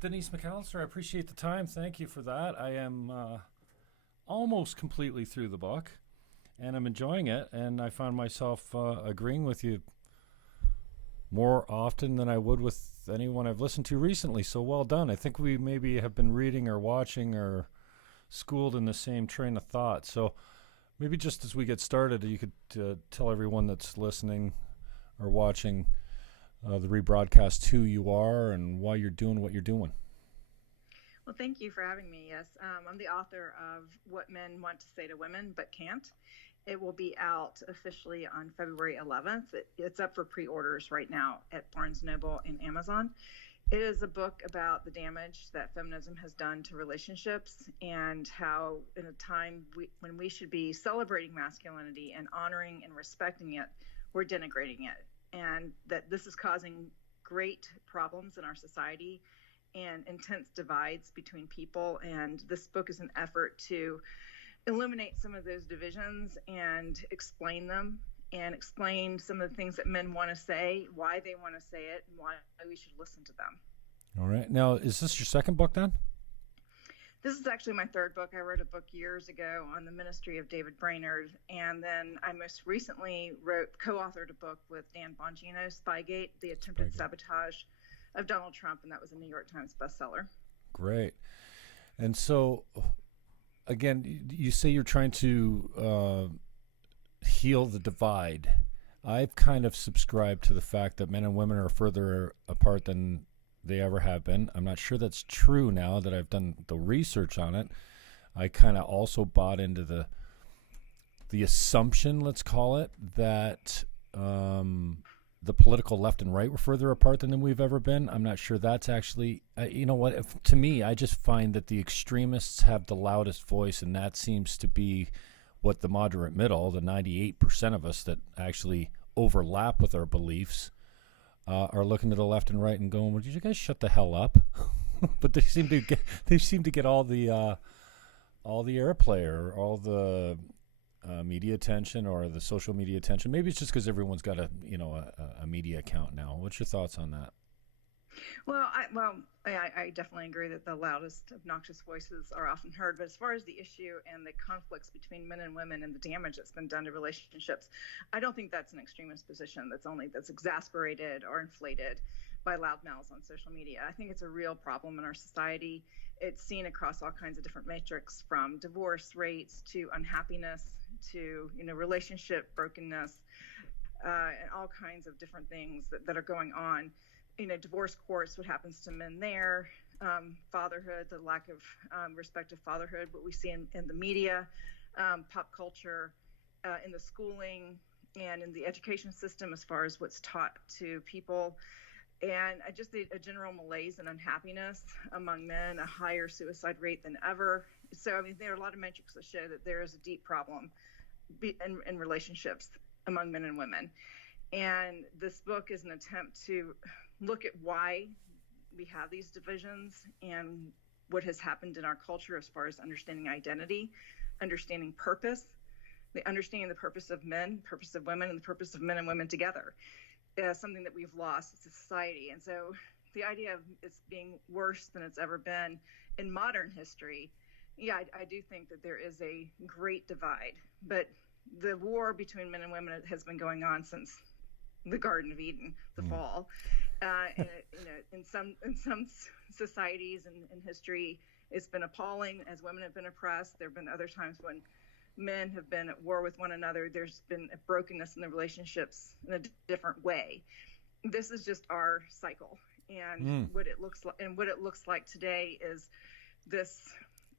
Denise McAllister, I appreciate the time. Thank you for that. I am almost completely through the book, and I'm enjoying it. And I find myself agreeing with you more often than I would with anyone I've listened to recently. So well done. I think we maybe have been reading or watching or schooled in the same train of thought. So maybe just as we get started, you could tell everyone that's listening or watching the rebroadcast who you are and why you're doing what you're doing. Well, thank you for having me. Yes, I'm the author of What Men Want to Say to Women But Can't. It will be out officially on February 11th. It's up for pre-orders right now at Barnes & Noble and Amazon. It is a book about the damage that feminism has done to relationships and how in a time when we should be celebrating masculinity and honoring and respecting it, we're denigrating it. And that this is causing great problems in our society and intense divides between people. And this book is an effort to eliminate some of those divisions and explain them and explain some of the things that men want to say, why they want to say it, and why we should listen to them. All right. Now, is this your second book then? This is actually my third book. I wrote a book years ago on the ministry of David Brainerd, and then I most recently co-authored a book with Dan Bongino, Spygate, the attempted sabotage of Donald Trump, and that was a New York Times bestseller. Great. And so, again, you say you're trying to heal the divide. I've kind of subscribed to the fact that men and women are further apart than they ever have been. I'm not sure that's true now that I've done the research on it. I kind of also bought into the assumption, let's call it, that the political left and right were further apart than we've ever been. I'm not sure that's actually, you know what, to me, I just find that the extremists have the loudest voice, and that seems to be what the moderate middle, the 98% of us that actually overlap with our beliefs, are looking to the left and right and going, "Well, did you guys shut the hell up?" But they seem to get all the airplay or all the media attention or the social media attention. Maybe it's just because everyone's got a media account now. What's your thoughts on that? Well, I definitely agree that the loudest, obnoxious voices are often heard. But as far as the issue and the conflicts between men and women and the damage that's been done to relationships, I don't think that's an extremist position that's exasperated or inflated by loud mouths on social media. I think it's a real problem in our society. It's seen across all kinds of different metrics, from divorce rates to unhappiness to relationship brokenness, and all kinds of different things that are going on. Divorce courts, what happens to men there, fatherhood, the lack of respect of fatherhood, what we see in the media, pop culture, in the schooling and in the education system as far as what's taught to people. And just a general malaise and unhappiness among men, a higher suicide rate than ever. So, there are a lot of metrics that show that there is a deep problem in relationships among men and women. And this book is an attempt to look at why we have these divisions and what has happened in our culture as far as understanding identity, understanding purpose, understanding the purpose of men, purpose of women, and the purpose of men and women together. Something that we've lost as a society. And so the idea of it's being worse than it's ever been in modern history, I do think that there is a great divide. But the war between men and women has been going on since the Garden of Eden, the fall. And in some societies and in history, it's been appalling as women have been oppressed. There have been other times when men have been at war with one another. There's been a brokenness in the relationships in a different way. This is just our cycle, and what it looks like today is this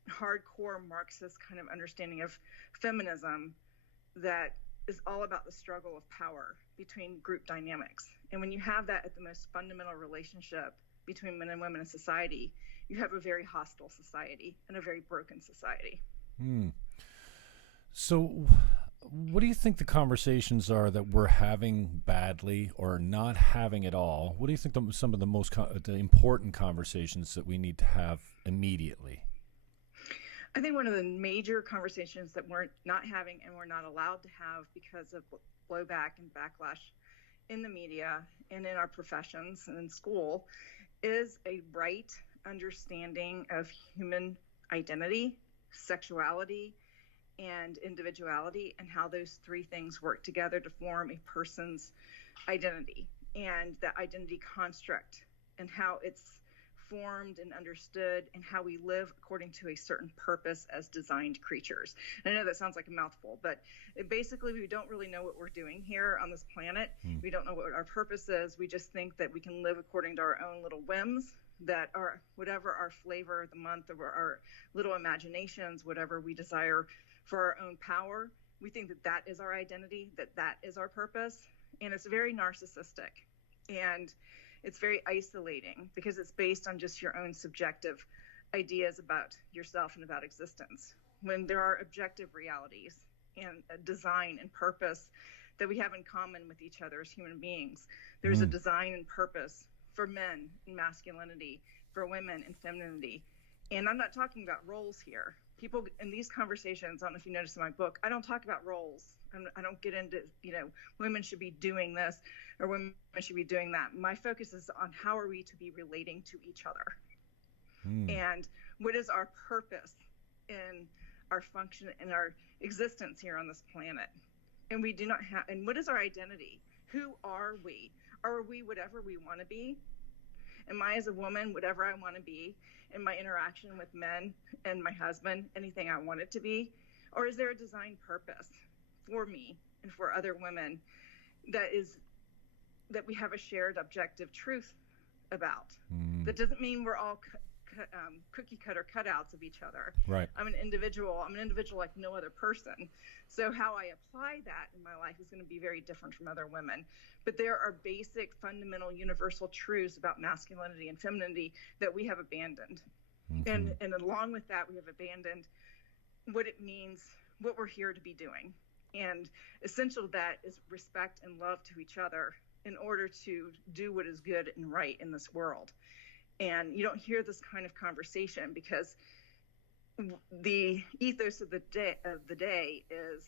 hardcore Marxist kind of understanding of feminism that is all about the struggle of power between group dynamics. And when you have that at the most fundamental relationship between men and women in society, you have a very hostile society and a very broken society. So what do you think the conversations are that we're having badly or not having at all? What do you think some of the most the important conversations that we need to have immediately? I think one of the major conversations that we're not having and we're not allowed to have because of blowback and backlash in the media and in our professions and in school is a right understanding of human identity, sexuality, and individuality, and how those three things work together to form a person's identity, and that identity construct, and how it's formed and understood, and how we live according to a certain purpose as designed creatures. And I know that sounds like a mouthful, but basically we don't really know what we're doing here on this planet. We don't know what our purpose is. We just think that we can live according to our own little whims, that are whatever our flavor of the month, or our little imaginations, whatever we desire for our own power. We think that that is our identity, that that is our purpose. And it's very narcissistic. And it's very isolating because it's based on just your own subjective ideas about yourself and about existence, when there are objective realities and a design and purpose that we have in common with each other as human beings. There's a design and purpose for men and masculinity, for women and femininity. And I'm not talking about roles here. People in these conversations, I don't know if you noticed in my book, I don't talk about roles. I don't get into, women should be doing this or women should be doing that. My focus is on how are we to be relating to each other, and what is our purpose in our function and our existence here on this planet. And we do not have, and what is our identity? Who are we? Are we whatever we want to be? Am I, as a woman, whatever I want to be in my interaction with men and my husband, anything I want it to be? Or is there a design purpose for me and for other women that we have a shared objective truth about? That doesn't mean we're all cookie cutter cutouts of each other. Right. I'm an individual like no other person. So how I apply that in my life is going to be very different from other women. But there are basic, fundamental, universal truths about masculinity and femininity that we have abandoned. And along with that, we have abandoned what it means, what we're here to be doing. And essential to that is respect and love to each other in order to do what is good and right in this world. And you don't hear this kind of conversation because the ethos of the day is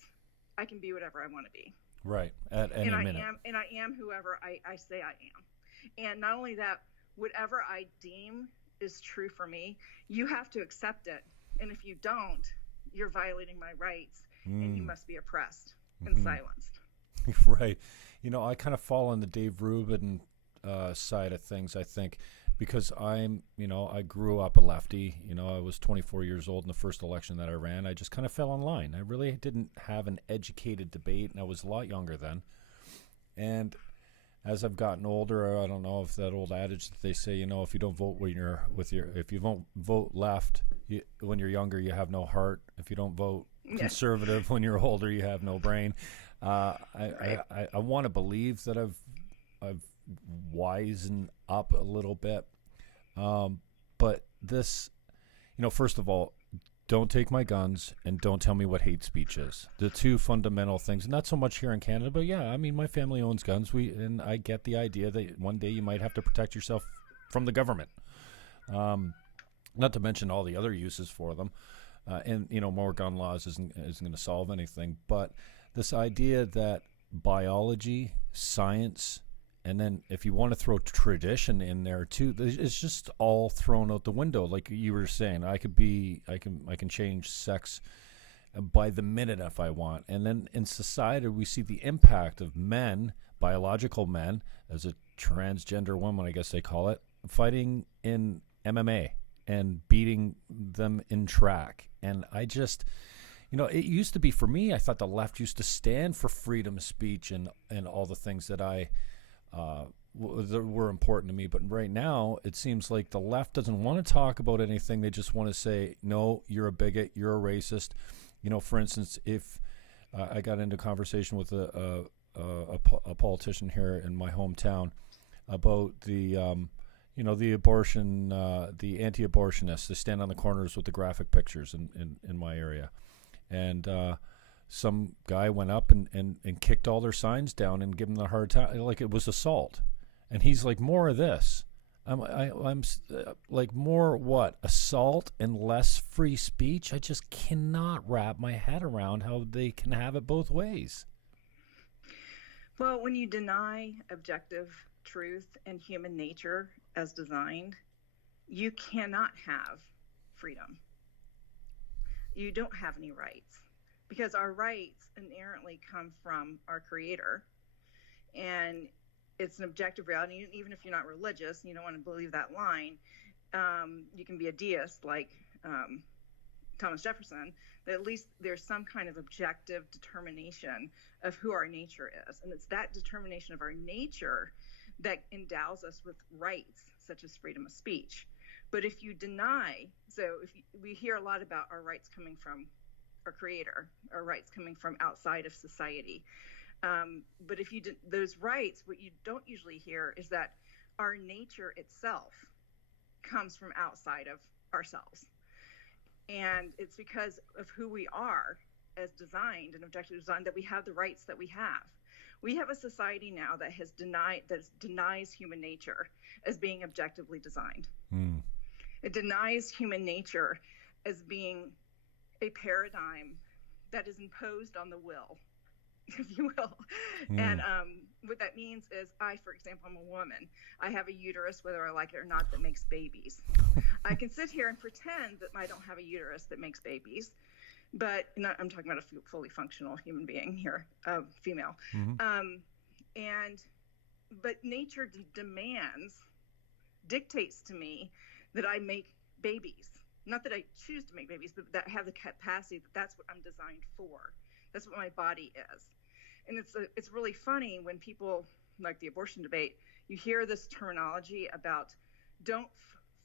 I can be whatever I want to be. Right. At any minute. I am whoever I say I am. And not only that, whatever I deem is true for me, you have to accept it. And if you don't, you're violating my rights, and you must be oppressed and silenced. Right. I kind of fall on the Dave Rubin side of things, I think, because I grew up a lefty. I was 24 years old in the first election that I ran. I just kind of fell in line. I really didn't have an educated debate, and I was a lot younger then. And as I've gotten older, I don't know if that old adage that they say, if you don't vote if you don't vote left when you're younger, you have no heart. If you don't vote conservative when you're older, you have no brain. I want to believe that I've wisened up a little bit. But this, first of all, don't take my guns and don't tell me what hate speech is. The two fundamental things, not so much here in Canada, but yeah, I mean, my family owns guns. And I get the idea that one day you might have to protect yourself from the government. Not to mention all the other uses for them. And more gun laws isn't going to solve anything. But this idea that biology, science, and then if you want to throw tradition in there too, it's just all thrown out the window. Like you were saying, I can change sex by the minute if I want. And then in society, we see the impact of men, biological men, as a transgender woman, I guess they call it, fighting in MMA and beating them in track. And I just, it used to be for me, I thought the left used to stand for freedom of speech and all the things that that were important to me. But right now, it seems like the left doesn't want to talk about anything. They just want to say, no, you're a bigot, you're a racist. For instance, if I got into a conversation with a politician here in my hometown about the abortion, the anti-abortionists, they stand on the corners with the graphic pictures in my area. And some guy went up and kicked all their signs down and gave them the hard time, like it was assault. And he's like, more of this. I'm like, more what? Assault and less free speech? I just cannot wrap my head around how they can have it both ways. Well, when you deny objective truth and human nature as designed, you cannot have freedom. You don't have any rights, because our rights inherently come from our Creator, and it's an objective reality. Even if you're not religious and you don't want to believe that line, you can be a deist like Thomas Jefferson, that at least there's some kind of objective determination of who our nature is. And it's that determination of our nature that endows us with rights, such as freedom of speech. But if you deny, we hear a lot about our rights coming from our Creator, our rights coming from outside of society. But if you those rights, what you don't usually hear is that our nature itself comes from outside of ourselves. And it's because of who we are as designed and objectively designed that we have the rights that we have. We have a society now that denies human nature as being objectively designed. It denies human nature as being a paradigm that is imposed on the will, if you will. And what that means is for example, I'm a woman. I have a uterus, whether I like it or not, that makes babies. I can sit here and pretend that I don't have a uterus that makes babies, but I'm talking about a fully functional human being here, female. But nature dictates to me that I make babies. Not that I choose to make babies, but that I have the capacity that's what I'm designed for. That's what my body is. And it's really funny when people, like the abortion debate, you hear this terminology about don't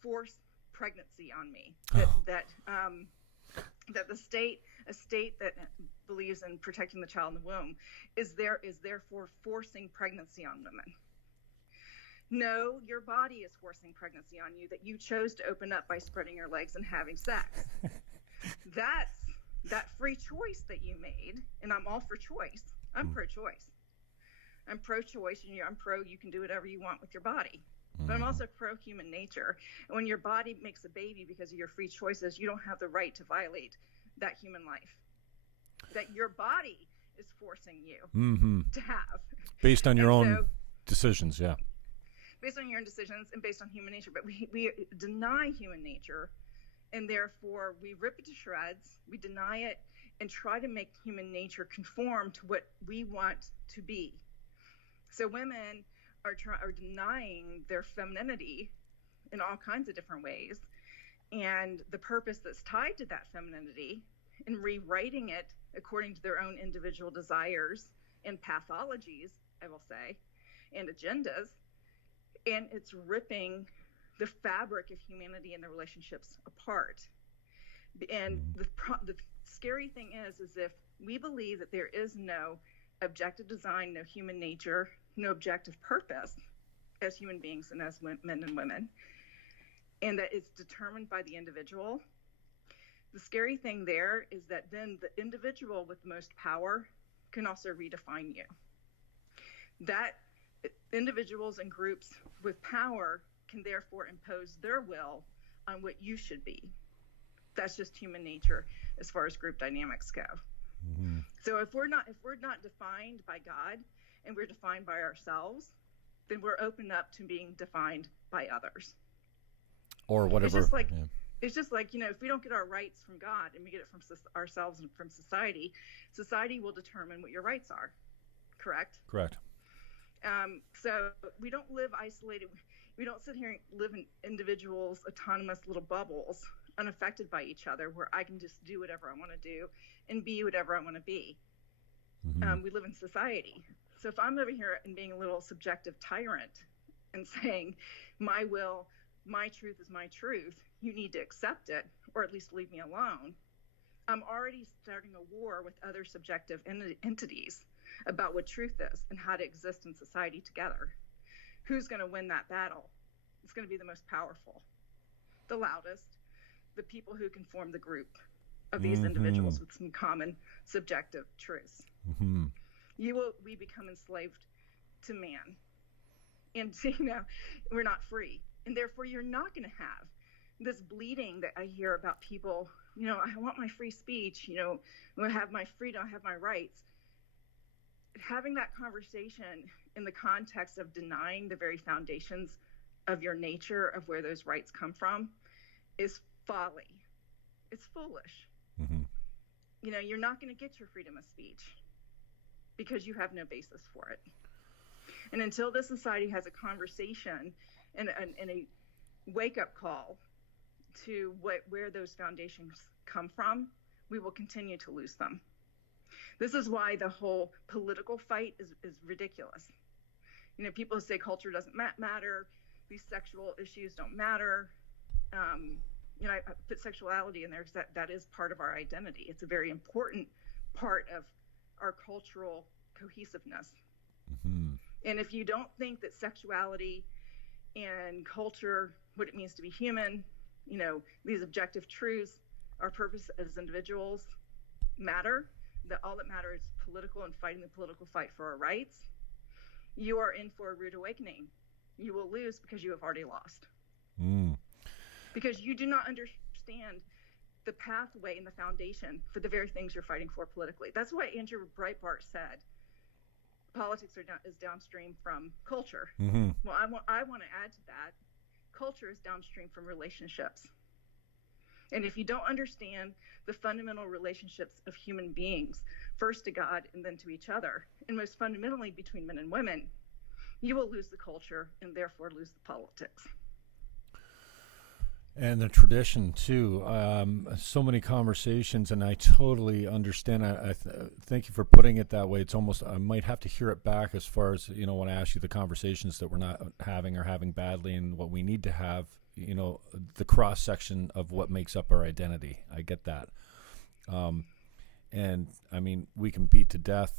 force pregnancy on me. That a state that believes in protecting the child in the womb is therefore forcing pregnancy on women. No, your body is forcing pregnancy on you that you chose to open up by spreading your legs and having sex. That's that free choice that you made, and I'm all for choice. I'm pro-choice. I'm pro-choice, and I'm pro you can do whatever you want with your body. But I'm also pro-human nature. And when your body makes a baby because of your free choices, you don't have the right to violate that human life that your body is forcing you to have. Based on your own decisions, yeah. Based on your own decisions and based on human nature. But we deny human nature, and therefore we rip it to shreds, we deny it, and try to make human nature conform to what we want to be. So women are denying their femininity in all kinds of different ways, and the purpose that's tied to that femininity, and rewriting it according to their own individual desires and pathologies, I will say, and agendas, and it's ripping the fabric of humanity and the relationships apart. And the scary thing is if we believe that there is no objective design, no human nature, no objective purpose as human beings and as men and women, and that it's determined by the individual, the scary thing there is that then the individual with the most power can also redefine you. That individuals and groups with power can therefore impose their will on what you should be. That's just human nature as far as group dynamics go. So if we're not defined by God and we're defined by ourselves, then we're open up to being defined by others. Or whatever. It's just like, if we don't get our rights from God and we get it from ourselves and from society, society will determine what your rights are. Correct? Correct. So we don't live isolated. We don't sit here and live in individuals' autonomous little bubbles, unaffected by each other, where I can just do whatever I want to do and be whatever I want to be. We live in society. So if I'm over here and being a little subjective tyrant and saying, my will, my truth is my truth, you need to accept it, or at least leave me alone, I'm already starting a war with other subjective entities about what truth is and how to exist in society together. Who's going to win that battle? It's going to be the most powerful, the loudest, the people who can form the group of these individuals with some common subjective truths. We become enslaved to man, and we're not free, and therefore you're not going to have this bleeding that I hear about people. I want my free speech. I have my freedom, I have my rights. Having that conversation in the context of denying the very foundations of your nature, of where those rights come from, is folly. It's foolish. Mm-hmm. You're not going to get your freedom of speech because you have no basis for it. And until the society has a conversation and a wake-up call to where those foundations come from, we will continue to lose them. This is why the whole political fight is ridiculous. People say culture doesn't matter, these sexual issues don't matter. I put sexuality in there because that is part of our identity. It's a very important part of our cultural cohesiveness. Mm-hmm. And if you don't think that sexuality and culture, what it means to be human, these objective truths, our purpose as individuals matter, that all that matters is political and fighting the political fight for our rights, you are in for a rude awakening. You will lose because you have already lost. Mm. Because you do not understand the pathway and the foundation for the very things you're fighting for politically. That's why Andrew Breitbart said politics is downstream from culture. Mm-hmm. Well, I want to add to that, culture is downstream from relationships. And if you don't understand the fundamental relationships of human beings, first to God and then to each other, and most fundamentally between men and women, you will lose the culture and therefore lose the politics. And the tradition too. So many conversations, and I totally understand. Thank you for putting it that way. It's almost, I might have to hear it back as far as, when I ask you the conversations that we're not having or having badly, and what we need to have, the cross section of what makes up our identity. I get that. And I mean, we can beat to death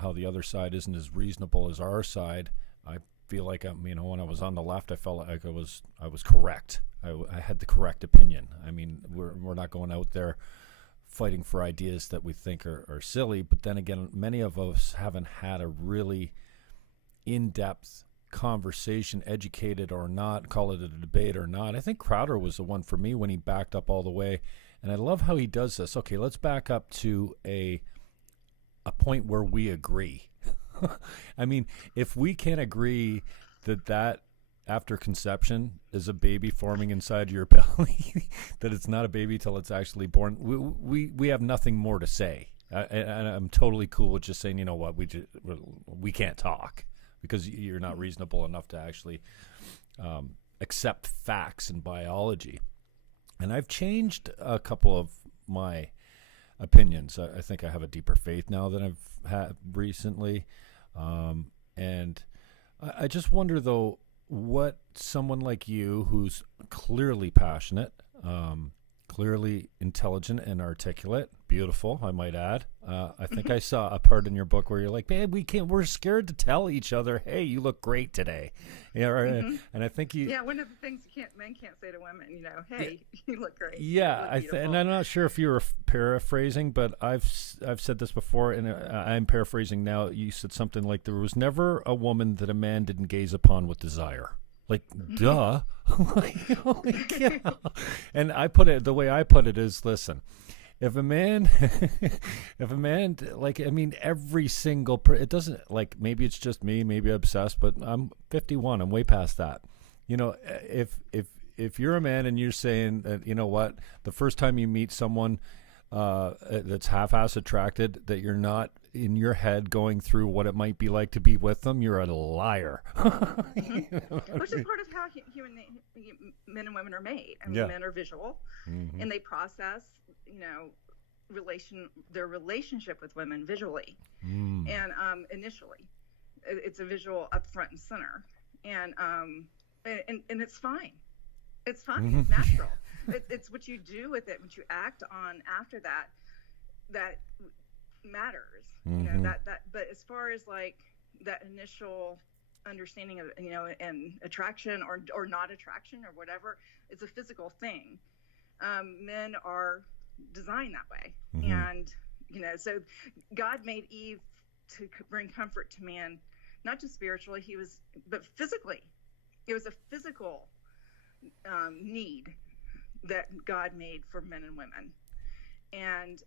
how the other side isn't as reasonable as our side. I feel like when I was on the left, I felt like I was correct. I had the correct opinion. I mean, we're not going out there fighting for ideas that we think are silly. But then again, many of us haven't had a really in-depth conversation, educated or not, call it a debate or not. I think Crowder was the one for me when he backed up all the way. And I love how he does this. Okay, let's back up to a point where we agree. I mean, if we can't agree that after conception is a baby forming inside your belly, that it's not a baby till it's actually born, we have nothing more to say. And I'm totally cool with just saying, you know what, we can't talk because you're not reasonable enough to actually accept facts in biology. And I've changed a couple of my opinions. I think I have a deeper faith now than I've had recently. And I just wonder, though, what someone like you, who's clearly passionate, clearly intelligent and articulate, beautiful, I might add. I think I saw a part in your book where you're like, "Babe, we're scared to tell each other, hey, you look great today." Yeah, right. Mm-hmm. And I think one of the things men can't say to women, hey, you look great. Yeah, and I'm not sure if you were paraphrasing, but I've said this before, and I'm paraphrasing now. You said something like, "There was never a woman that a man didn't gaze upon with desire." Like, duh. And the way I put it is, listen, if a man, every single it doesn't, like, maybe it's just me, maybe I'm obsessed, but I'm 51, I'm way past that. If you're a man and you're saying that, the first time you meet someone that's half-ass attracted, that you're not in your head going through what it might be like to be with them, you're a liar. Which is part of how men and women are made. I mean, men are visual, mm-hmm. and they process, their relationship with women visually. And initially, it's a visual up front and center, and it's fine. It's fine. Mm-hmm. It's natural. It's what you do with it, what you act on after that matters. Mm-hmm. But as far as like that initial understanding of and attraction or not attraction or whatever, it's a physical thing. Men are designed that way, mm-hmm. and so God made Eve to bring comfort to man, not just spiritually, but physically. It was a physical need that God made for men and women. And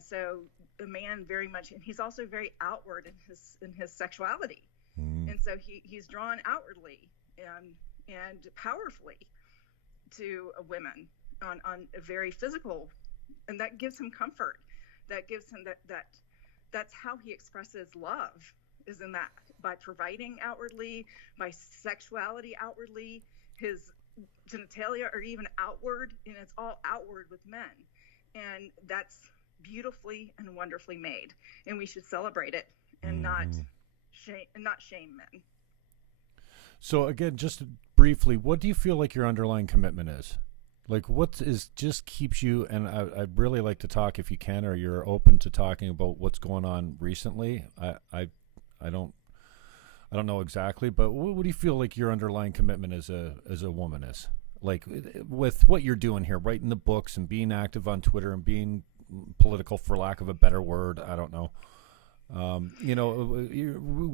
so a man very much, and he's also very outward in his sexuality, and so he's drawn outwardly and powerfully to women on a very physical, and that gives him comfort. That gives him that's how he expresses love, is in that, by providing outwardly, by sexuality outwardly, his genitalia are even outward, and it's all outward with men. And that's beautifully and wonderfully made, and we should celebrate it and not shame men. So again, just briefly, what do you feel like your underlying commitment is? Like, what is just keeps you, and I'd really like to talk, if you can, or you're open to talking about what's going on recently. I don't know exactly, but what do you feel like your underlying commitment as a woman is? Like, with what you're doing here, writing the books and being active on Twitter and being political, for lack of a better word, I don't know.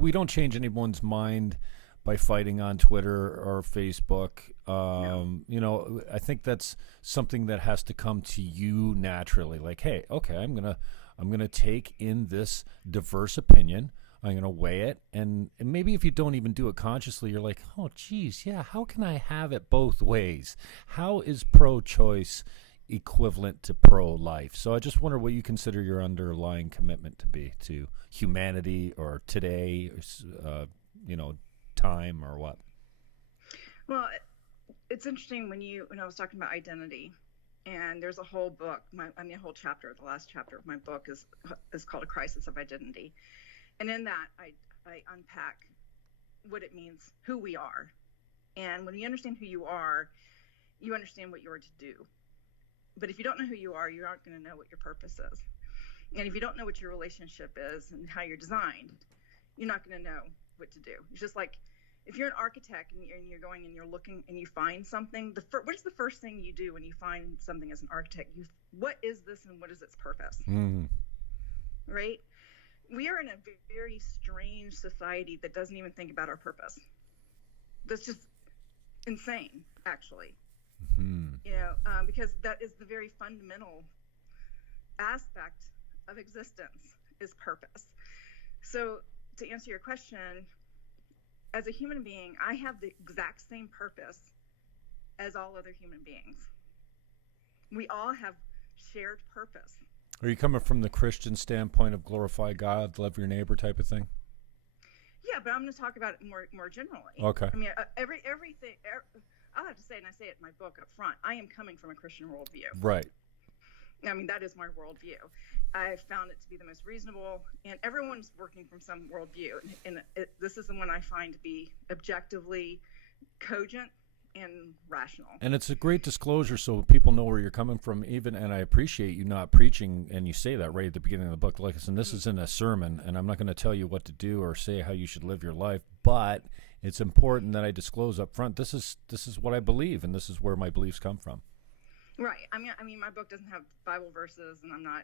We don't change anyone's mind by fighting on Twitter or Facebook. No. I think that's something that has to come to you naturally. Like, hey, okay, I'm gonna take in this diverse opinion. I'm gonna weigh it, and maybe if you don't even do it consciously, you're like, oh, geez, yeah, how can I have it both ways? How is pro-choice equivalent to pro-life? So I just wonder what you consider your underlying commitment to be to humanity, or today, time, or what? Well, it's interesting when I was talking about identity, and there's a whole book, a whole chapter, the last chapter of my book is called A Crisis of Identity. And in that, I unpack what it means, who we are. And when you understand who you are, you understand what you are to do. But if you don't know who you are, you aren't going to know what your purpose is. And if you don't know what your relationship is and how you're designed, you're not going to know what to do. It's just like, if you're an architect and you're going and you're looking and you find something, what is the first thing you do when you find something as an architect? What is this and what is its purpose? Right? We are in a very strange society that doesn't even think about our purpose. That's just insane, actually. Because that is the very fundamental aspect of existence, is purpose. So to answer your question, as a human being, I have the exact same purpose as all other human beings. We all have shared purpose. Are you coming from the Christian standpoint of glorify God, love your neighbor type of thing? Yeah, but I'm going to talk about it more generally. Okay. I mean, everything. I'll have to say, and I say it in my book up front, I am coming from a Christian worldview. Right. I mean, that is my worldview. I found it to be the most reasonable, and everyone's working from some worldview. And this is the one I find to be objectively cogent and rational. And it's a great disclosure so people know where you're coming from, and I appreciate you not preaching, and you say that right at the beginning of the book. Like I said, this isn't a sermon, and I'm not going to tell you what to do or say how you should live your life, but it's important that I disclose up front, this is what I believe, and this is where my beliefs come from. Right. I mean, my book doesn't have Bible verses, and I'm not,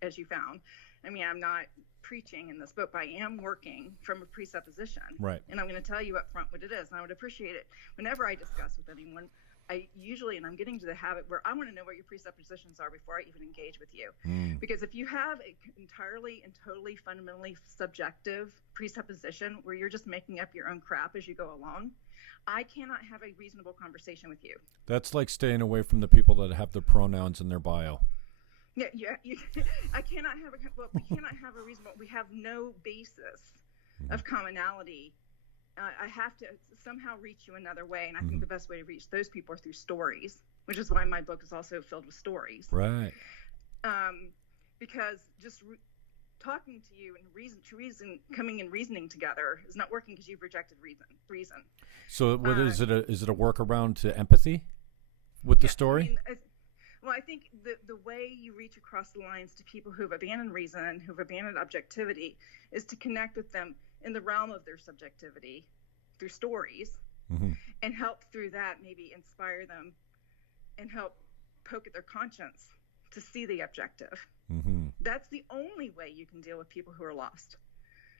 as you found, I'm not preaching in this book, but I am working from a presupposition. Right. And I'm going to tell you up front what it is, and I would appreciate it whenever I discuss with anyone. I usually, and I'm getting to the habit where I want to know what your presuppositions are before I even engage with you. Because if you have an entirely and totally fundamentally subjective presupposition where you're just making up your own crap as you go along, I cannot have a reasonable conversation with you. That's like staying away from the people that have their pronouns in their bio. Yeah. I cannot have we cannot have a reasonable. We have no basis of commonality. I have to somehow reach you another way, and I think the best way to reach those people are through stories, which is why my book is also filled with stories. Right. Because just talking to you and coming and reasoning together is not working because you've rejected reason. So what is it? Is it a workaround to empathy with the story? I think the way you reach across the lines to people who've abandoned reason, who've abandoned objectivity, is to connect with them in the realm of their subjectivity through stories, and help through that maybe inspire them and help poke at their conscience to see the objective. That's the only way you can deal with people who are lost.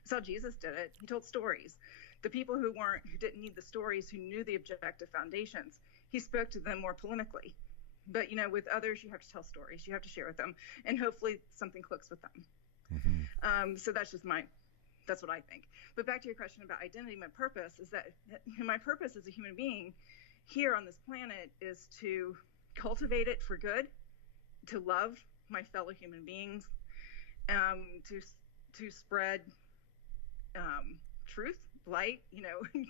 That's how Jesus did it. He told stories. The people who didn't need the stories, who knew the objective foundations, he spoke to them more polemically. But, with others, you have to tell stories. You have to share with them. And hopefully something clicks with them. So that's just my That's what I think. But back to your question about identity, my purpose is that my purpose as a human being here on this planet is to cultivate it for good, to love my fellow human beings, to spread truth, light,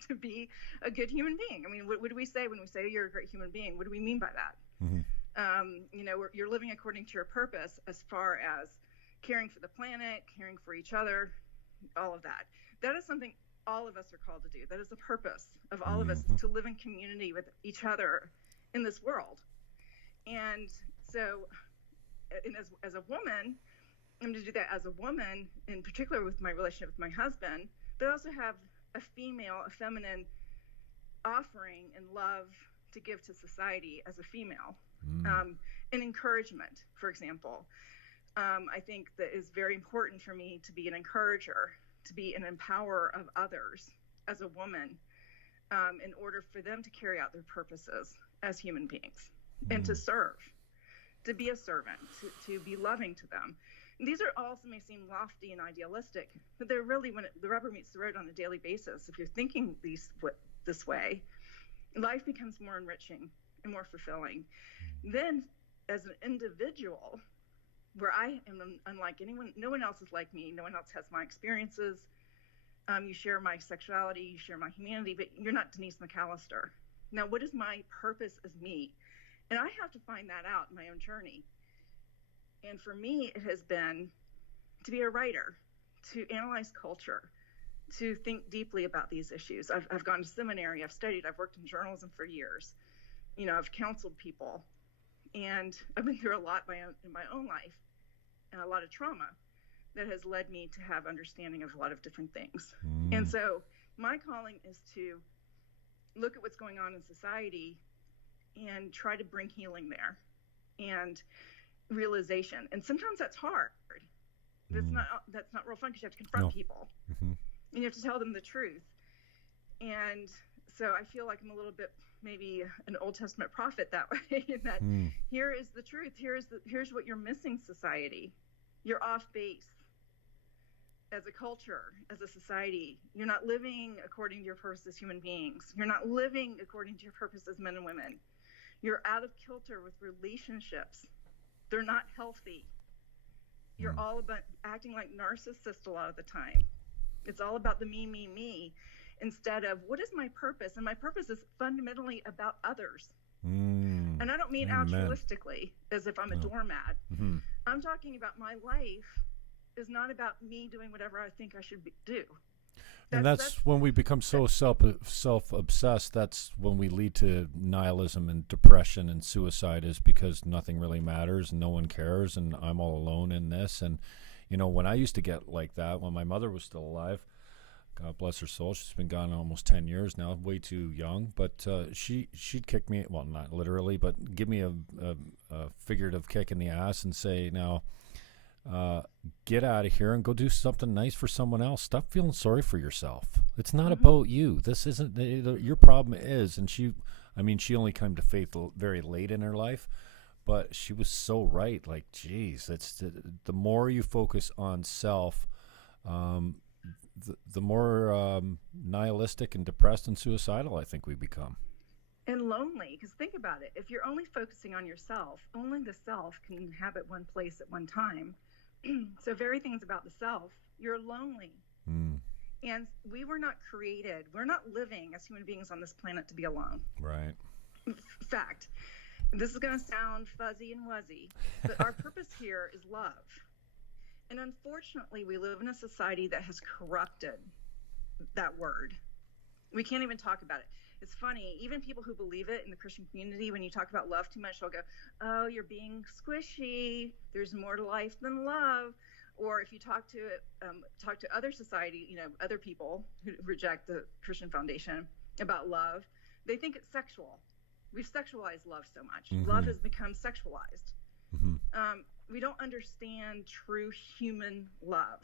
to be a good human being. I mean, what do we say when we say you're a great human being? What do we mean by that? Mm-hmm. You're living according to your purpose as far as caring for the planet, caring for each other, all of that. That is something all of us are called to do. That is the purpose of all of us, to live in community with each other in this world. And so, as a woman, I'm going to do that as a woman, in particular with my relationship with my husband, but I also have a feminine offering and love to give to society as a female. An encouragement, for example. I think that is very important for me to be an encourager, to be an empowerer of others as a woman, in order for them to carry out their purposes as human beings and to serve, to be a servant, to be loving to them. And these are also may seem lofty and idealistic, but they're really, when the rubber meets the road on a daily basis, if you're thinking this way, life becomes more enriching and more fulfilling. Then, as an individual, where I am unlike anyone, no one else is like me, no one else has my experiences. You share my sexuality, you share my humanity, but you're not Denise McAllister. Now, what is my purpose as me? And I have to find that out in my own journey. And for me, it has been to be a writer, to analyze culture, to think deeply about these issues. I've gone to seminary, I've studied, I've worked in journalism for years. I've counseled people, and I've been through a lot in my own life, and a lot of trauma that has led me to have understanding of a lot of different things. And so my calling is to look at what's going on in society and try to bring healing there and realization. And sometimes that's hard. That's not real fun, because you have to confront people and you have to tell them the truth. And so I feel like I'm a little bit maybe an Old Testament prophet that way, in that here is the truth. Here's what you're missing, society. You're off base as a culture, as a society. You're not living according to your purpose as human beings. You're not living according to your purpose as men and women. You're out of kilter with relationships. They're not healthy. You're all about acting like narcissists a lot of the time. It's all about the me, instead of what is my purpose? And my purpose is fundamentally about others. And I don't mean altruistically, as if I'm a doormat. I'm talking about my life is not about me doing whatever I think I should do. That's when we become so self-obsessed. That's when we lead to nihilism and depression and suicide, is because nothing really matters and no one cares and I'm all alone in this. And, when I used to get like that, when my mother was still alive, God bless her soul, she's been gone almost 10 years now, way too young, but she'd kick me, well, not literally, but give me a figurative kick in the ass and say, now, get out of here and go do something nice for someone else. Stop feeling sorry for yourself. It's not about you. This isn't your problem. And she only came to faith very late in her life, but she was so right. Like, geez, it's the more you focus on self, the more nihilistic and depressed and suicidal I think we become. And lonely, because think about it. If you're only focusing on yourself, only the self can inhabit one place at one time. So if everything's about the self, you're lonely. And we were not created, we're not living as human beings on this planet to be alone. Right. Fact. This is going to sound fuzzy and wuzzy, but our purpose here is love. And unfortunately, we live in a society that has corrupted that word. We can't even talk about it. It's funny, even people who believe it in the Christian community, when you talk about love too much, they'll go, oh, you're being squishy. There's more to life than love. Or if you talk to other society, other people who reject the Christian foundation about love, they think it's sexual. We've sexualized love so much. Love has become sexualized. We don't understand true human love,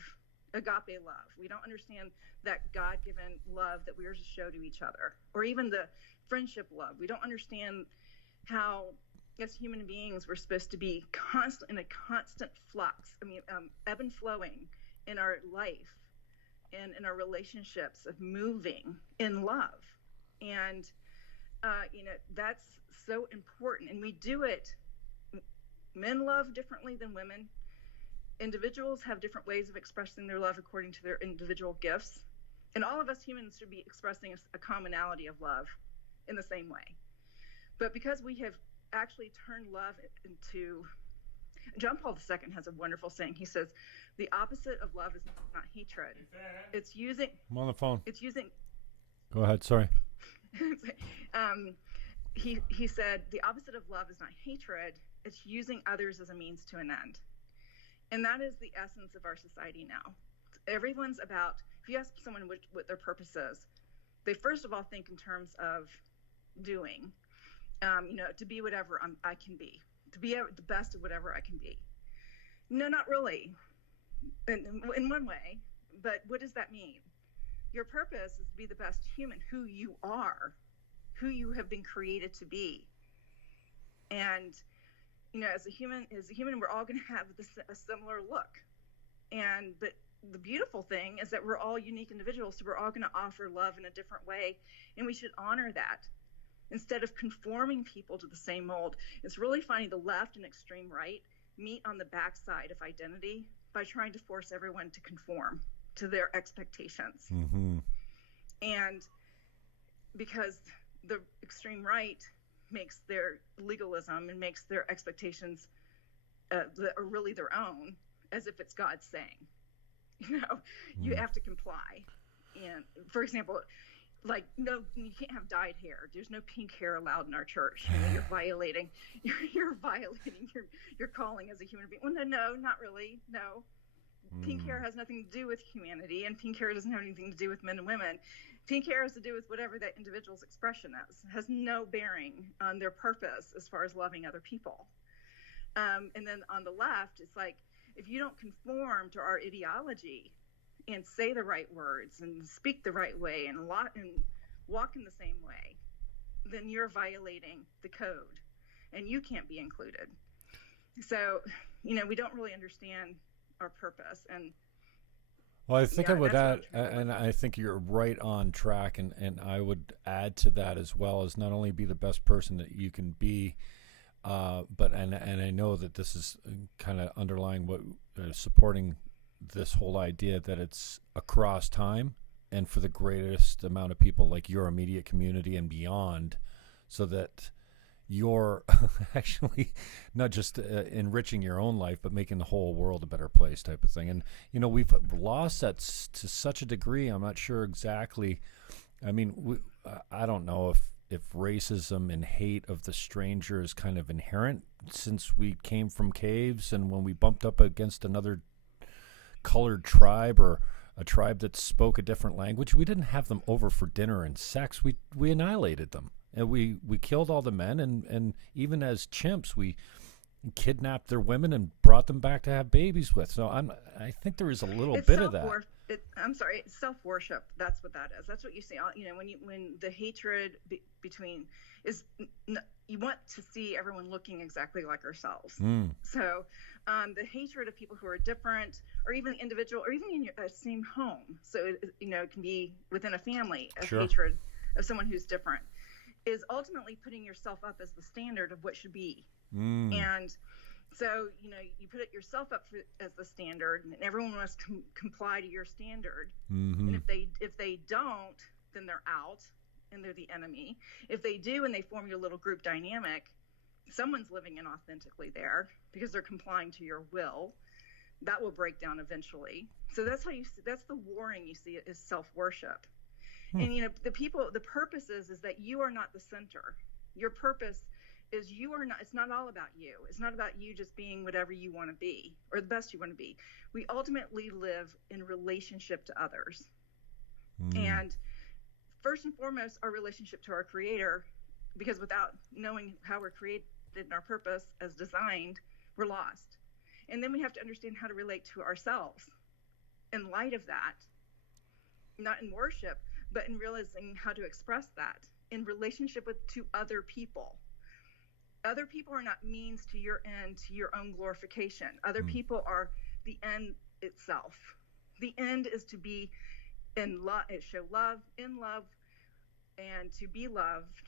agape love. We don't understand that God-given love that we are to show to each other, or even the friendship love. We don't understand how, as human beings, we're supposed to be in a constant flux. Ebb and flowing in our life, and in our relationships of moving in love. And, that's so important. And we do it. Men love differently than women. Individuals have different ways of expressing their love according to their individual gifts. And all of us humans should be expressing a commonality of love in the same way. But because we have actually turned love into, John Paul II has a wonderful saying. He says, the opposite of love is not hatred. It's using. I'm on the phone. It's using. Go ahead. Sorry. He said, the opposite of love is not hatred. It's using others as a means to an end. And that is the essence of our society now. Everyone's about, if you ask someone what their purpose is, they first of all think in terms of doing, to be whatever I can be, to be the best of whatever I can be. No, not really, in one way, but what does that mean? Your purpose is to be the best human, who you are, who you have been created to be. And, as a human, we're all going to have a similar look. But the beautiful thing is that we're all unique individuals, so we're all going to offer love in a different way, and we should honor that instead of conforming people to the same mold. It's really funny, the left and extreme right meet on the backside of identity by trying to force everyone to conform to their expectations. Mm-hmm. And because the extreme right makes their legalism and makes their expectations that are really their own, as if it's God's saying. You have to comply. And for example, like, no, you can't have dyed hair. There's no pink hair allowed in our church. You're violating your calling as a human being. Well, no, not really. No. Pink hair has nothing to do with humanity, and pink hair doesn't have anything to do with men and women. Pink hair has to do with whatever that individual's expression is. It has no bearing on their purpose as far as loving other people. And then on the left, it's like, if you don't conform to our ideology and say the right words and speak the right way and walk in the same way, then you're violating the code and you can't be included. So, we don't really understand our purpose. And well, I think I would add, and I think you're right on track, and I would add to that as well, as not only be the best person that you can be, but I know that this is kind of underlying what supporting this whole idea that it's across time and for the greatest amount of people, like your immediate community and beyond, so that you're actually not just enriching your own life, but making the whole world a better place, type of thing. And we've lost that to such a degree. I'm not sure exactly. I mean, I don't know if racism and hate of the stranger is kind of inherent since we came from caves, and when we bumped up against another colored tribe or a tribe that spoke a different language, we didn't have them over for dinner and sex. We annihilated them. And we killed all the men, and even as chimps, we kidnapped their women and brought them back to have babies with. So I think there is a little bit of that. It's self-worship. That's what that is. That's what you see. When the hatred between is, you want to see everyone looking exactly like ourselves. So the hatred of people who are different, or even individual, or even in your same home. So it can be within a family of hatred of someone who's different, is ultimately putting yourself up as the standard of what should be. And so, you put yourself up as the standard, and everyone must comply to your standard. And if they don't, then they're out and they're the enemy. If they do and they form your little group dynamic, someone's living inauthentically there because they're complying to your will. That will break down eventually. So that's the warring you see, is self-worship. And the purpose is that you are not the center. Your purpose is it's not all about you. It's not about you just being whatever you want to be or the best you want to be. We ultimately live in relationship to others. And first and foremost, our relationship to our Creator, because without knowing how we're created and our purpose as designed, we're lost. And then we have to understand how to relate to ourselves in light of that, not in worship, but in realizing how to express that in relationship to other people. Other people are not means to your end, to your own glorification. Other people are the end itself. The end is to be and show love in love, and to be loved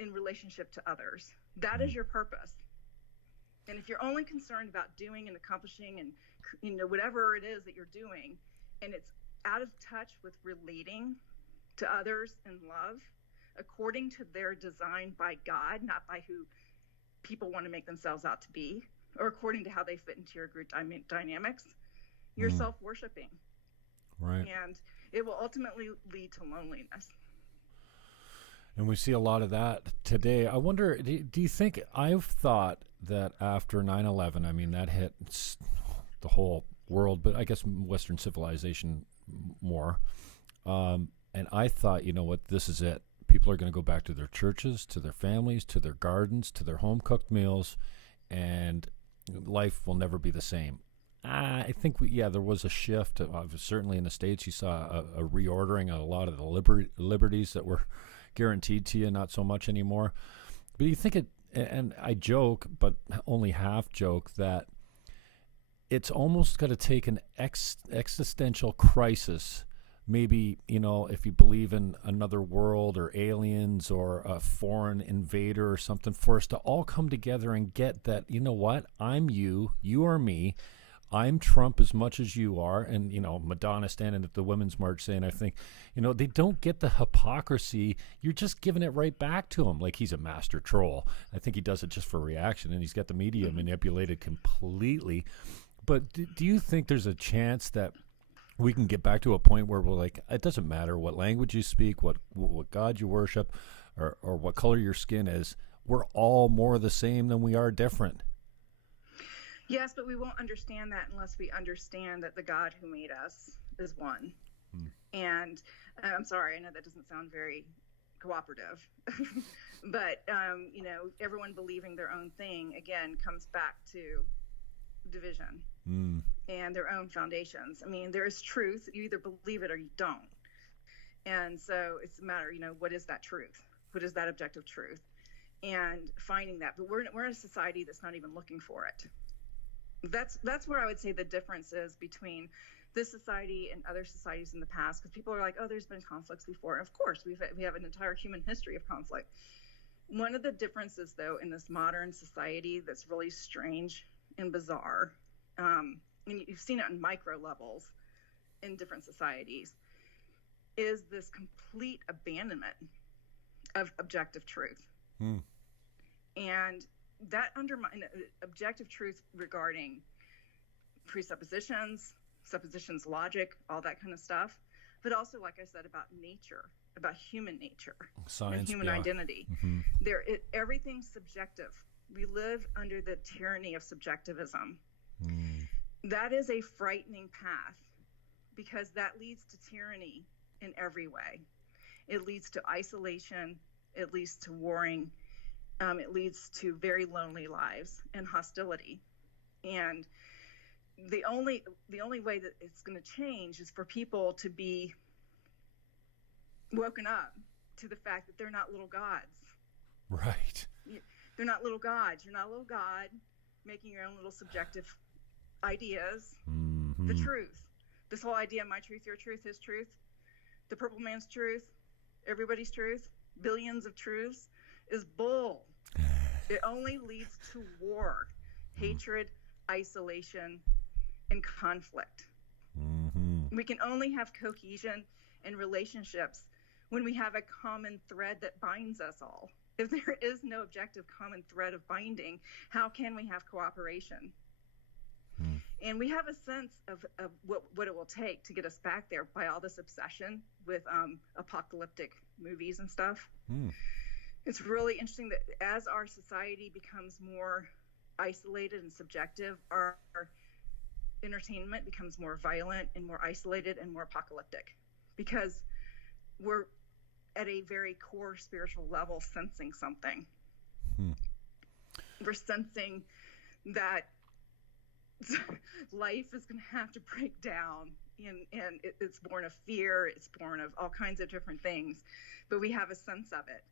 in relationship to others. That is your purpose. And if you're only concerned about doing and accomplishing and, whatever it is that you're doing, and it's out of touch with relating to others in love according to their design by God, not by who people want to make themselves out to be, or according to how they fit into your group dynamics, you're self-worshiping. Right. And it will ultimately lead to loneliness. And we see a lot of that today. I wonder, do you think, I've thought that after 9/11, I mean, that hit the whole world, but I guess Western civilization more. And I thought, you know what, this is it. People are going to go back to their churches, to their families, to their gardens, to their home-cooked meals, and life will never be the same. I think, there was a shift. Certainly in the States, you saw a reordering of a lot of the liberties that were guaranteed to you, not so much anymore. But you think and I joke, but only half joke, that it's almost got to take an existential crisis, maybe, if you believe in another world or aliens or a foreign invader or something, for us to all come together and get that, you know what, I'm you, you are me, I'm Trump as much as you are. And, Madonna standing at the Women's March saying, I think, they don't get the hypocrisy. You're just giving it right back to him like he's a master troll. I think he does it just for reaction, and he's got the media manipulated completely. But do you think there's a chance that we can get back to a point where we're like, it doesn't matter what language you speak, what God you worship, or what color your skin is, we're all more the same than we are different? Yes, but we won't understand that unless we understand that the God who made us is one. And I'm sorry, I know that doesn't sound very cooperative, but, everyone believing their own thing, again, comes back to division and their own foundations. I mean, there is truth. You either believe it or you don't. And so it's a matter, what is that truth? What is that objective truth? And finding that. But we're in a society that's not even looking for it. That's where I would say the difference is between this society and other societies in the past, because people are like, oh, there's been conflicts before. And of course, we have an entire human history of conflict. One of the differences, though, in this modern society that's really strange and bizarre, and you've seen it on micro levels in different societies, is this complete abandonment of objective truth. And that undermines objective truth regarding presuppositions, suppositions, logic, all that kind of stuff, but also, like I said, about nature, about human nature, science, and human identity. Everything's subjective. We live under the tyranny of subjectivism. That is a frightening path, because that leads to tyranny in every way. It leads to isolation. It leads to warring. It leads to very lonely lives and hostility. And the only way that it's going to change is for people to be woken up to the fact that they're not little gods. Right. They're not little gods. You're not a little god making your own little subjective ideas. The truth. This whole idea of my truth, your truth, his truth, the purple man's truth, everybody's truth, billions of truths, is bull. It only leads to war, hatred, isolation, and conflict. We can only have cohesion and relationships when we have a common thread that binds us all. If there is no objective common thread of binding, how can we have cooperation? And we have a sense of what it will take to get us back there by all this obsession with apocalyptic movies and stuff. It's really interesting that as our society becomes more isolated and subjective, our entertainment becomes more violent and more isolated and more apocalyptic, because we're at a very core spiritual level sensing something. We're sensing that life is going to have to break down, and it's born of fear, it's born of all kinds of different things, but we have a sense of it,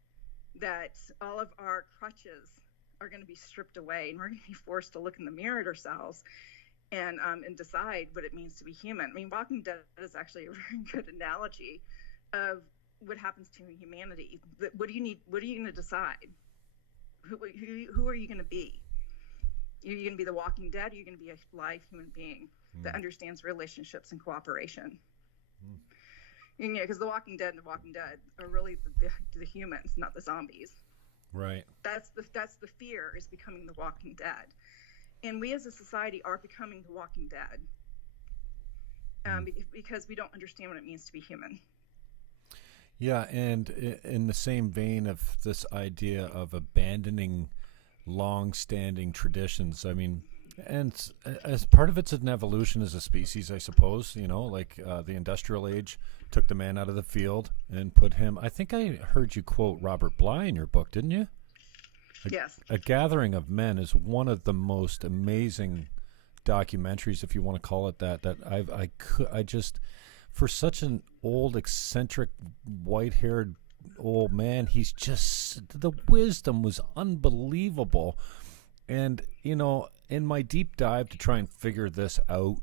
that all of our crutches are going to be stripped away, and we're going to be forced to look in the mirror at ourselves and decide what it means to be human. I mean, Walking Dead is actually a very good analogy of what happens to humanity. What do you need? What are you going to decide? Who are you going to be? Are you going to be the Walking Dead? Or are you going to be a live human being that understands relationships and cooperation? You know, because the Walking Dead and the Walking Dead are really the humans, not the zombies. Right. That's the fear, is becoming the Walking Dead. And we as a society are becoming the Walking Dead because we don't understand what it means to be human. Yeah, and in the same vein of this idea of abandoning long-standing traditions, I mean, and as part of it's an evolution as a species, I suppose, you know, like the industrial age took the man out of the field and put him, I think I heard you quote Robert Bly in your book, didn't you? Yes. A Gathering of Men is one of the most amazing documentaries, if you want to call it that I just, for such an old, eccentric, white-haired old man, he's just, the wisdom was unbelievable. And, you know, in my deep dive to try and figure this out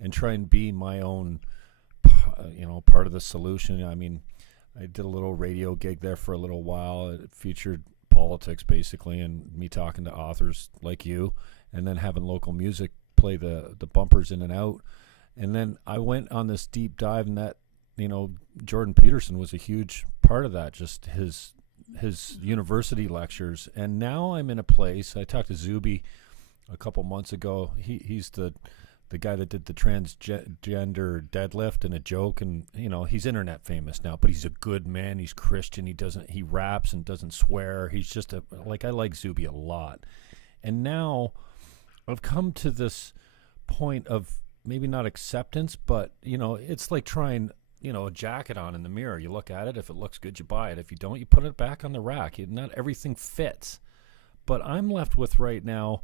and try and be my own, you know, part of the solution, I mean, I did a little radio gig there for a little while. It featured politics, basically, and me talking to authors like you, and then having local music play the bumpers in and out. And then I went on this deep dive, and that, you know, Jordan Peterson was a huge part of that, just his university lectures. And now I'm in a place, I talked to Zuby a couple months ago. He's the guy that did the transgender deadlift and a joke, and, you know, he's internet famous now, but he's a good man. He's Christian. He raps and doesn't swear. He's just I like Zuby a lot. And now I've come to this point of maybe not acceptance, but, you know, it's like trying, you know, a jacket on in the mirror. You look at it. If it looks good, you buy it. If you don't, you put it back on the rack. Not everything fits. But I'm left with right now,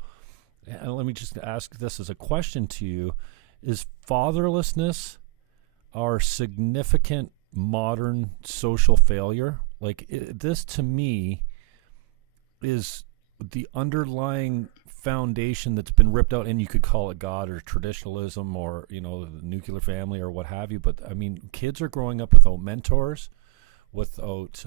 and let me just ask this as a question to you, is fatherlessness our significant modern social failure? Like, this to me is the underlying foundation that's been ripped out, and you could call it God or traditionalism or, you know, the nuclear family or what have you. But I mean, kids are growing up without mentors, without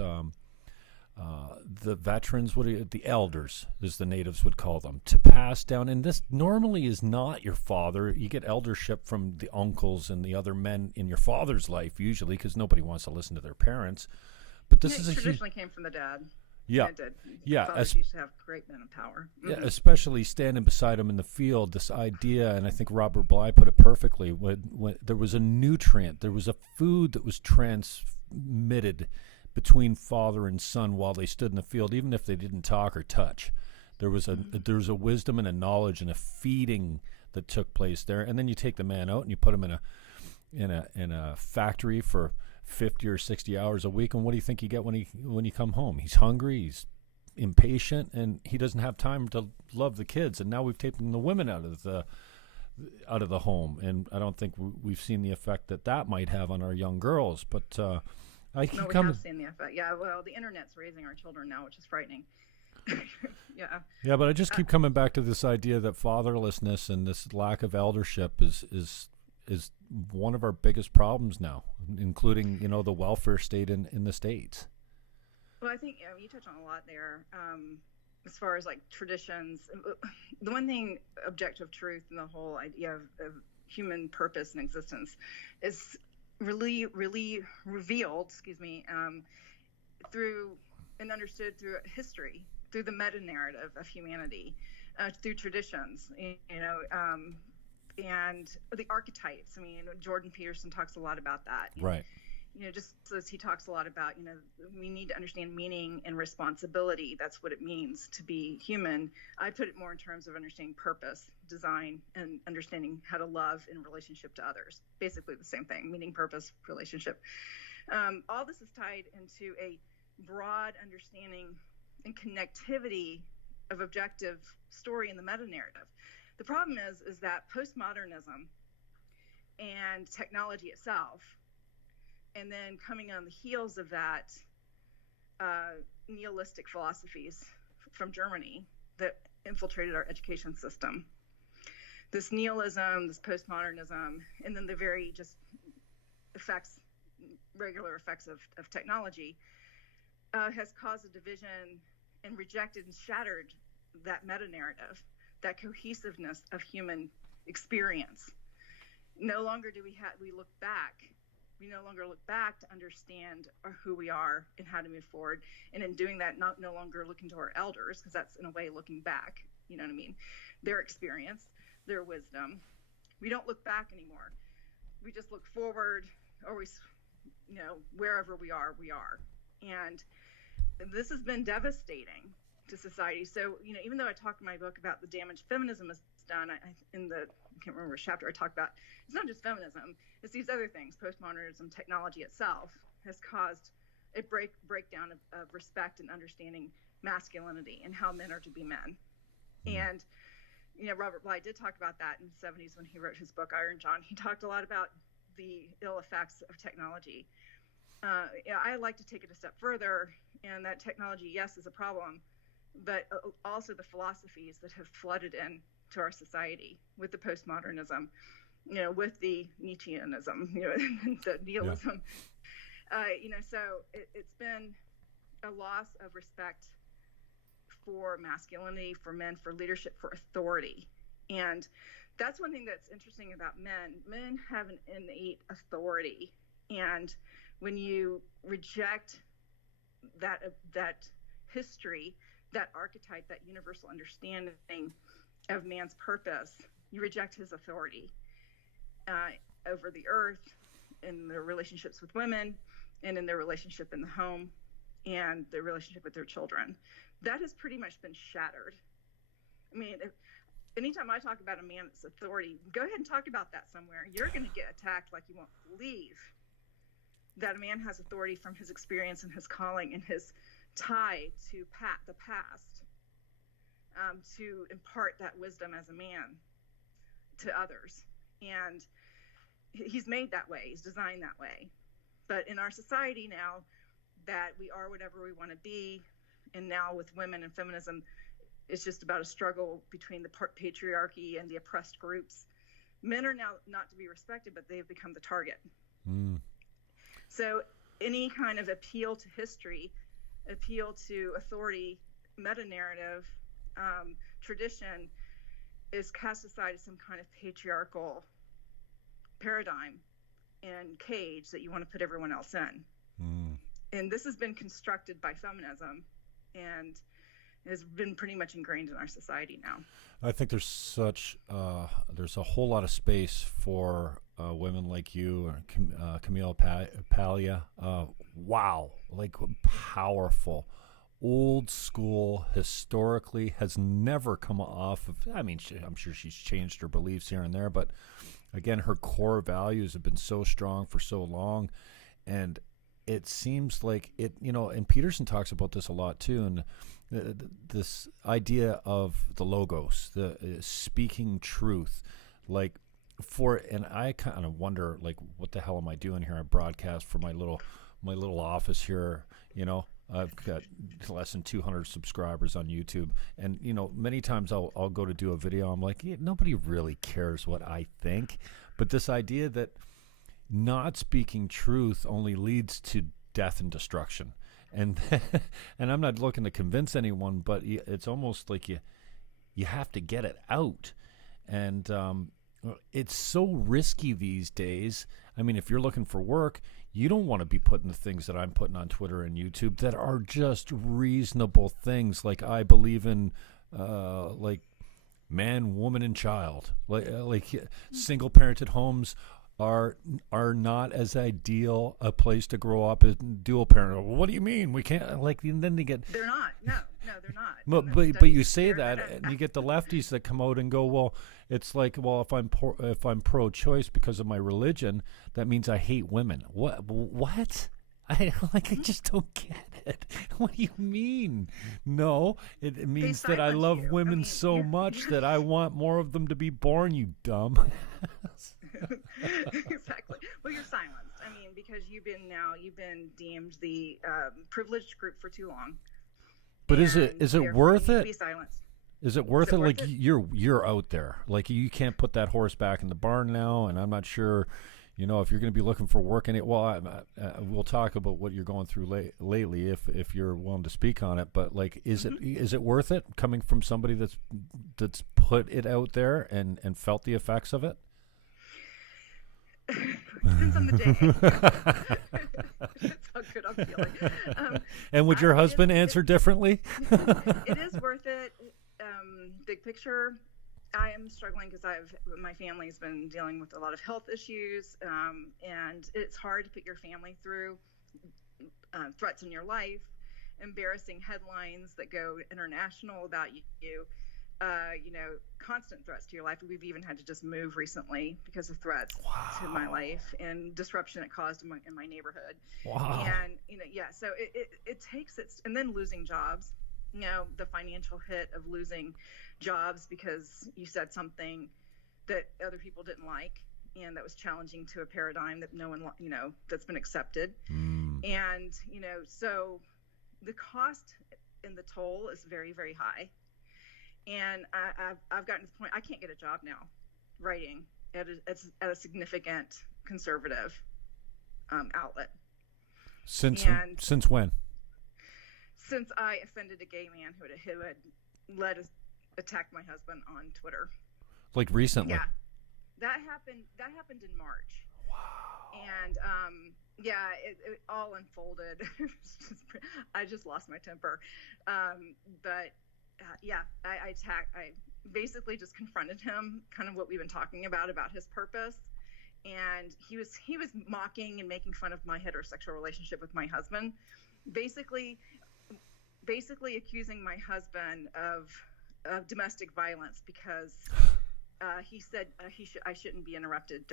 the veterans, the elders, as the natives would call them, to pass down. And this normally is not your father. You get eldership from the uncles and the other men in your father's life, usually, because nobody wants to listen to their parents. But this is traditionally came from the dad. Yeah, it did. yeah. Fathers used to have great men of power. Yeah, especially standing beside him in the field. This idea, and I think Robert Bly put it perfectly. When there was a nutrient, there was a food that was transmitted between father and son while they stood in the field, even if they didn't talk or touch. There was a wisdom and a knowledge and a feeding that took place there. And then you take the man out and you put him in a factory for 50 or 60 hours a week, and what do you think you get when you come home? He's hungry, he's impatient, and he doesn't have time to love the kids. And now we've taken the women out of the home, and I don't think we've seen the effect that might have on our young girls. But we have seen the effect. Yeah, well, the internet's raising our children now, which is frightening. Yeah, but I just keep coming back to this idea that fatherlessness and this lack of eldership is one of our biggest problems now, including, you know, the welfare state in the States. Well, I think you touch on a lot there, as far as like traditions. The one thing, objective truth, and the whole idea of human purpose and existence is really revealed, through and understood through history, through the meta-narrative of humanity, through traditions, and the archetypes. I mean, Jordan Peterson talks a lot about that. Right. You know, just as he talks a lot about, you know, we need to understand meaning and responsibility. That's what it means to be human. I put it more in terms of understanding purpose, design, and understanding how to love in relationship to others. Basically the same thing, meaning, purpose, relationship. All this is tied into a broad understanding and connectivity of objective story in the meta-narrative. The problem is that postmodernism and technology itself, and then coming on the heels of that, nihilistic philosophies from Germany that infiltrated our education system, this nihilism, this postmodernism, and then the very just regular effects of technology has caused a division and rejected and shattered that meta-narrative, that cohesiveness of human experience. No longer do we look back. We no longer look back to understand who we are and how to move forward. And in doing that, no longer looking to our elders, because that's in a way looking back, you know what I mean? Their experience, their wisdom. We don't look back anymore. We just look forward, or wherever we are. And this has been devastating to society. So, even though I talked in my book about the damage feminism has done, I can't remember which chapter I talked about, it's not just feminism, it's these other things. Postmodernism, technology itself has caused a breakdown of respect and understanding masculinity and how men are to be men. And, Robert Bly did talk about that in the 70s when he wrote his book, Iron John. He talked a lot about the ill effects of technology. I like to take it a step further, and that technology, yes, is a problem, but also the philosophies that have flooded into our society with the postmodernism, with the Nietzscheanism, the nihilism. Yeah. So it's been a loss of respect for masculinity, for men, for leadership, for authority. And that's one thing that's interesting about men. Men have an innate authority. And when you reject that history, that archetype, that universal understanding of man's purpose, you reject his authority over the earth, in their relationships with women, and in their relationship in the home, and their relationship with their children. That has pretty much been shattered. I mean, anytime I talk about a man's authority, go ahead and talk about that somewhere. You're going to get attacked like you won't believe. That a man has authority from his experience and his calling and his tie to the past, to impart that wisdom as a man to others. And he's made that way. He's designed that way. But in our society now, that we are whatever we want to be, and now with women and feminism, it's just about a struggle between the patriarchy and the oppressed groups. Men are now not to be respected, but they've become the target. So any kind of appeal to history, appeal to authority, meta-narrative, tradition is cast aside as some kind of patriarchal paradigm and cage that you want to put everyone else in. And this has been constructed by feminism and has been pretty much ingrained in our society now. I think there's there's a whole lot of space for women like you, or Camille Paglia. Wow, like powerful, old school, historically has never come off of. I mean, I'm sure she's changed her beliefs here and there, but again, her core values have been so strong for so long, and it seems like it. And Peterson talks about this a lot too, and this idea of the logos, the speaking truth, like and I kind of wonder, like, what the hell am I doing here? I broadcast for my little office here. I've got less than 200 subscribers on YouTube, and many times I'll go to do a video. I'm like, nobody really cares what I think, but this idea that not speaking truth only leads to death and destruction. And I'm not looking to convince anyone, but it's almost like you have to get it out. And it's so risky these days. I mean, if you're looking for work, you don't want to be putting the things that I'm putting on Twitter and YouTube that are just reasonable things. Like, I believe in like man, woman, and child. Like single parented homes are not as ideal a place to grow up as dual parent. Well, what do you mean? We can't, and then they get... They're not. No, they're not. But you say that, and you get the lefties that come out and go, well, it's like, well, if I'm pro-choice because of my religion, that means I hate women. What? I just don't get it. What do you mean? No, it means that I love women so much that I want more of them to be born, you dumb. Exactly. Well, you're silenced. I mean, because you've been deemed the privileged group for too long. But is it worth it? Be silenced. Is it worth it? Like you're out there. Like you can't put that horse back in the barn now, and I'm not sure, if you're going to be looking for work. We'll talk about what you're going through lately if you're willing to speak on it. But like, is it worth it coming from somebody that's put it out there and felt the effects of it? Depends on the day. That's how good I'm feeling. And would your husband answer differently? It is worth it. Big picture, I am struggling because my family's been dealing with a lot of health issues, and it's hard to put your family through threats in your life, embarrassing headlines that go international about you. Constant threats to your life. We've even had to just move recently because of threats to my life and disruption it caused in my neighborhood. Wow. And so it takes it, and then losing jobs. The financial hit of losing jobs because you said something that other people didn't like, and that was challenging to a paradigm that no one, that's been accepted. And so the cost and the toll is very, very high. And I've gotten to the point I can't get a job now writing at a significant conservative outlet. Since when? Since I offended a gay man who had attacked my husband on Twitter. Like recently? Yeah, that happened in March. Wow. And it all unfolded. I just lost my temper. I basically just confronted him, kind of what we've been talking about his purpose. And he was mocking and making fun of my heterosexual relationship with my husband, basically accusing my husband of domestic violence because he said I shouldn't be interrupted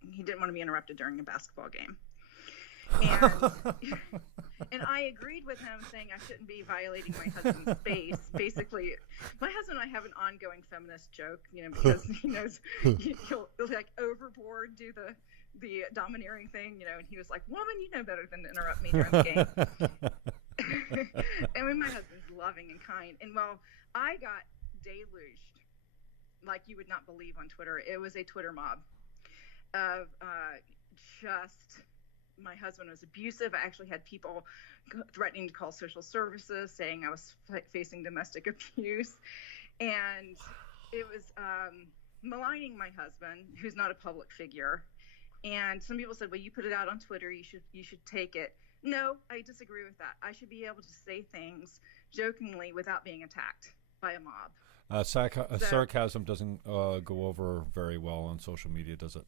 he didn't want to be interrupted during a basketball game. And I agreed with him, saying I shouldn't be violating my husband's space. Basically, my husband and I have an ongoing feminist joke, because he knows he'll like overboard, do the domineering thing, and he was like, "Woman, you know better than to interrupt me during the game." And my husband's loving and kind, and I got deluged like you would not believe on Twitter. It was a Twitter mob of just. My husband was abusive. I actually had people threatening to call social services, saying I was facing domestic abuse. And it was maligning my husband, who's not a public figure. And some people said, well, you put it out on Twitter. You should take it. No, I disagree with that. I should be able to say things jokingly without being attacked by a mob. Sarcasm doesn't go over very well on social media, does it?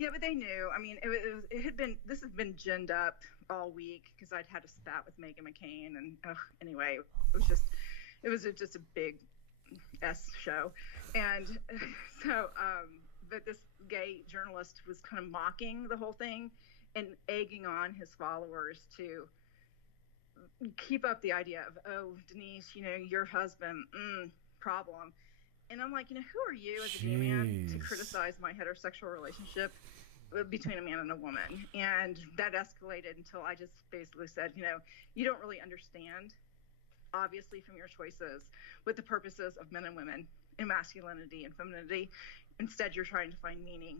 Yeah, but they knew. I mean, this has been ginned up all week because I'd had a spat with Meghan McCain, and anyway, it was just a big S show, and so but this gay journalist was kind of mocking the whole thing and egging on his followers to keep up the idea of, oh, Denise, your husband, problem. And I'm like, who are you as a gay man to criticize my heterosexual relationship between a man and a woman? And that escalated until I just basically said, you don't really understand, obviously, from your choices, what the purposes of men and women in masculinity and femininity. Instead, you're trying to find meaning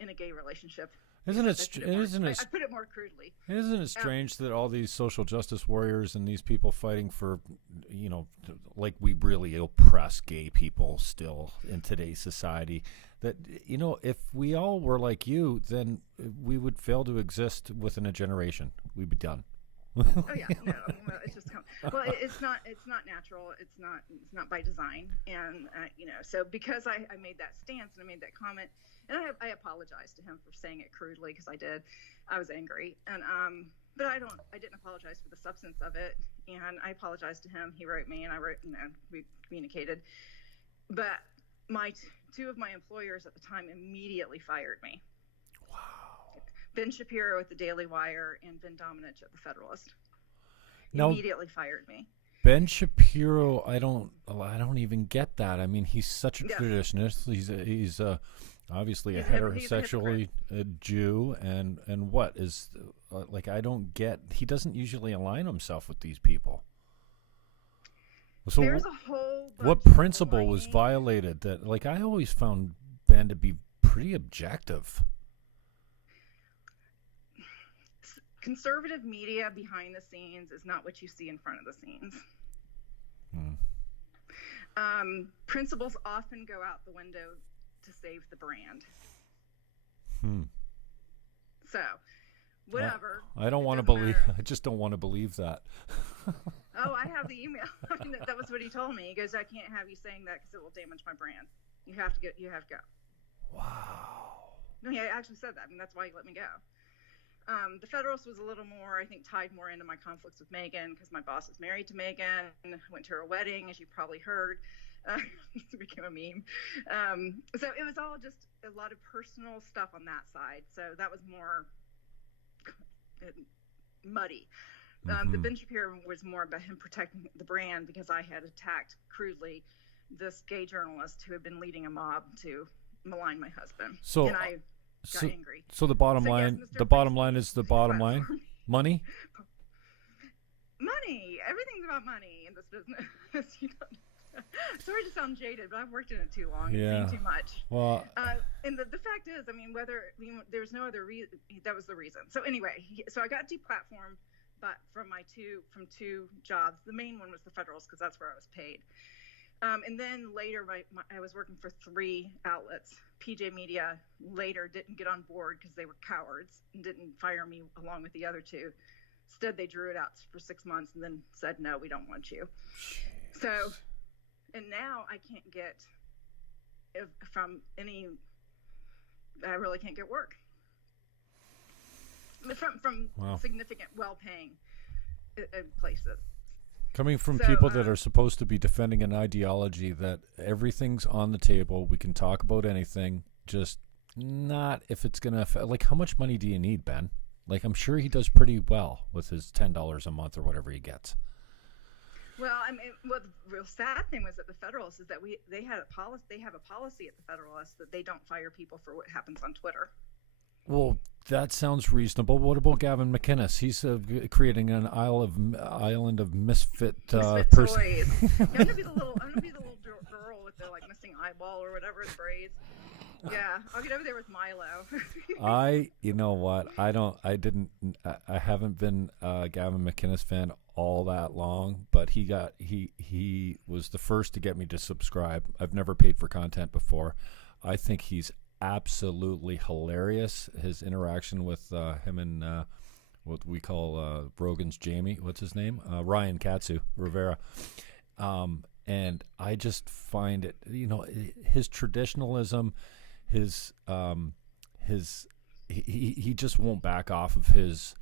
in a gay relationship. I put it more crudely. Isn't it strange that all these social justice warriors and these people fighting for, like we really oppress gay people still in today's society, that, if we all were like you, then we would fail to exist within a generation. We'd be done. Oh yeah, no. Well, it's just it's not natural. It's not by design, and so because I made that stance and I made that comment, and I apologized to him for saying it crudely because I was angry, and but I didn't apologize for the substance of it, and I apologized to him. He wrote me, and I wrote, we communicated, but two of my employers at the time immediately fired me. Wow. Ben Shapiro at the Daily Wire and Ben Domenech at the Federalist immediately fired me. Ben Shapiro, I don't even get that. I mean, he's such a traditionalist. He's obviously a heterosexually Jew, and what is I don't get. He doesn't usually align himself with these people. So there's a whole what principle was violated? That, like, I always found Ben to be pretty objective. Conservative media behind the scenes is not what you see in front of the scenes. Principles often go out the window to save the brand. So, whatever. I don't want to believe. I just don't want to believe that. Oh, I have the email. I mean, that was what he told me. He goes, "I can't have you saying that because it will damage my brand. You have to go." Wow. No, he actually said that. I mean, that's why he let me go. The Federalist was a little more, I think, tied more into my conflicts with Meghan because my boss is married to Meghan. Went to her wedding, as you probably heard. It became a meme. So it was all just a lot of personal stuff on that side. So that was more muddy. The Ben Shapiro was more about him protecting the brand because I had attacked crudely this gay journalist who had been leading a mob to malign my husband. And I got angry. So the bottom line, yes, the bottom line is the bottom line. Money. Money. Everything's about money in this business. Sorry to sound jaded, but I've worked in it too long. Yeah. It's seen too much. Well, and the fact is, I mean, there's no other reason. That was the reason. So anyway, so I got deplatformed, but from two jobs. The main one was the Federalist because that's where I was paid. And then later, I was working for 3 outlets. PJ Media later didn't get on board because they were cowards and didn't fire me along with the other 2. Instead, they drew it out for 6 months and then said, "No, we don't want you." So, and now I can't get from any. I really can't get work from significant, well-paying places. Coming from people that are supposed to be defending an ideology that everything's on the table, we can talk about anything, just not if it's going to affect. Like, how much money do you need, Ben? Like, I'm sure he does pretty well with his $10 a month or whatever he gets. Well, I mean, the real sad thing was at the Federalist is that they have a policy at the Federalist that they don't fire people for what happens on Twitter. Well, that sounds reasonable. What about Gavin McInnes? He's creating an island of misfit person. Toys. I'm gonna be the little girl with the missing eyeball or whatever it braids. Yeah, I'll get over there with Milo. You know what? I haven't been a Gavin McInnes fan all that long, but he was the first to get me to subscribe. I've never paid for content before. I think he's absolutely hilarious. His interaction with him and what we call Rogan's Jamie, what's his name? Ryan Katsu Rivera. And I just find it, his traditionalism, he just won't back off of his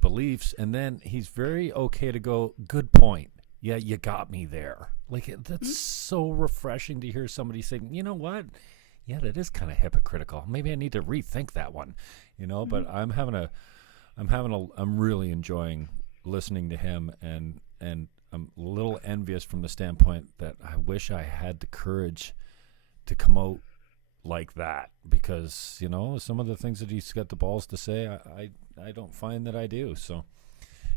beliefs, and then he's very okay to go, good point. Yeah, you got me there. Like, that's so refreshing to hear somebody say, you know what? Yeah, that is kind of hypocritical. Maybe I need to rethink that one. But I'm really enjoying listening to him, and I'm a little envious from the standpoint that I wish I had the courage to come out like that, because some of the things that he's got the balls to say, I don't find that I do. So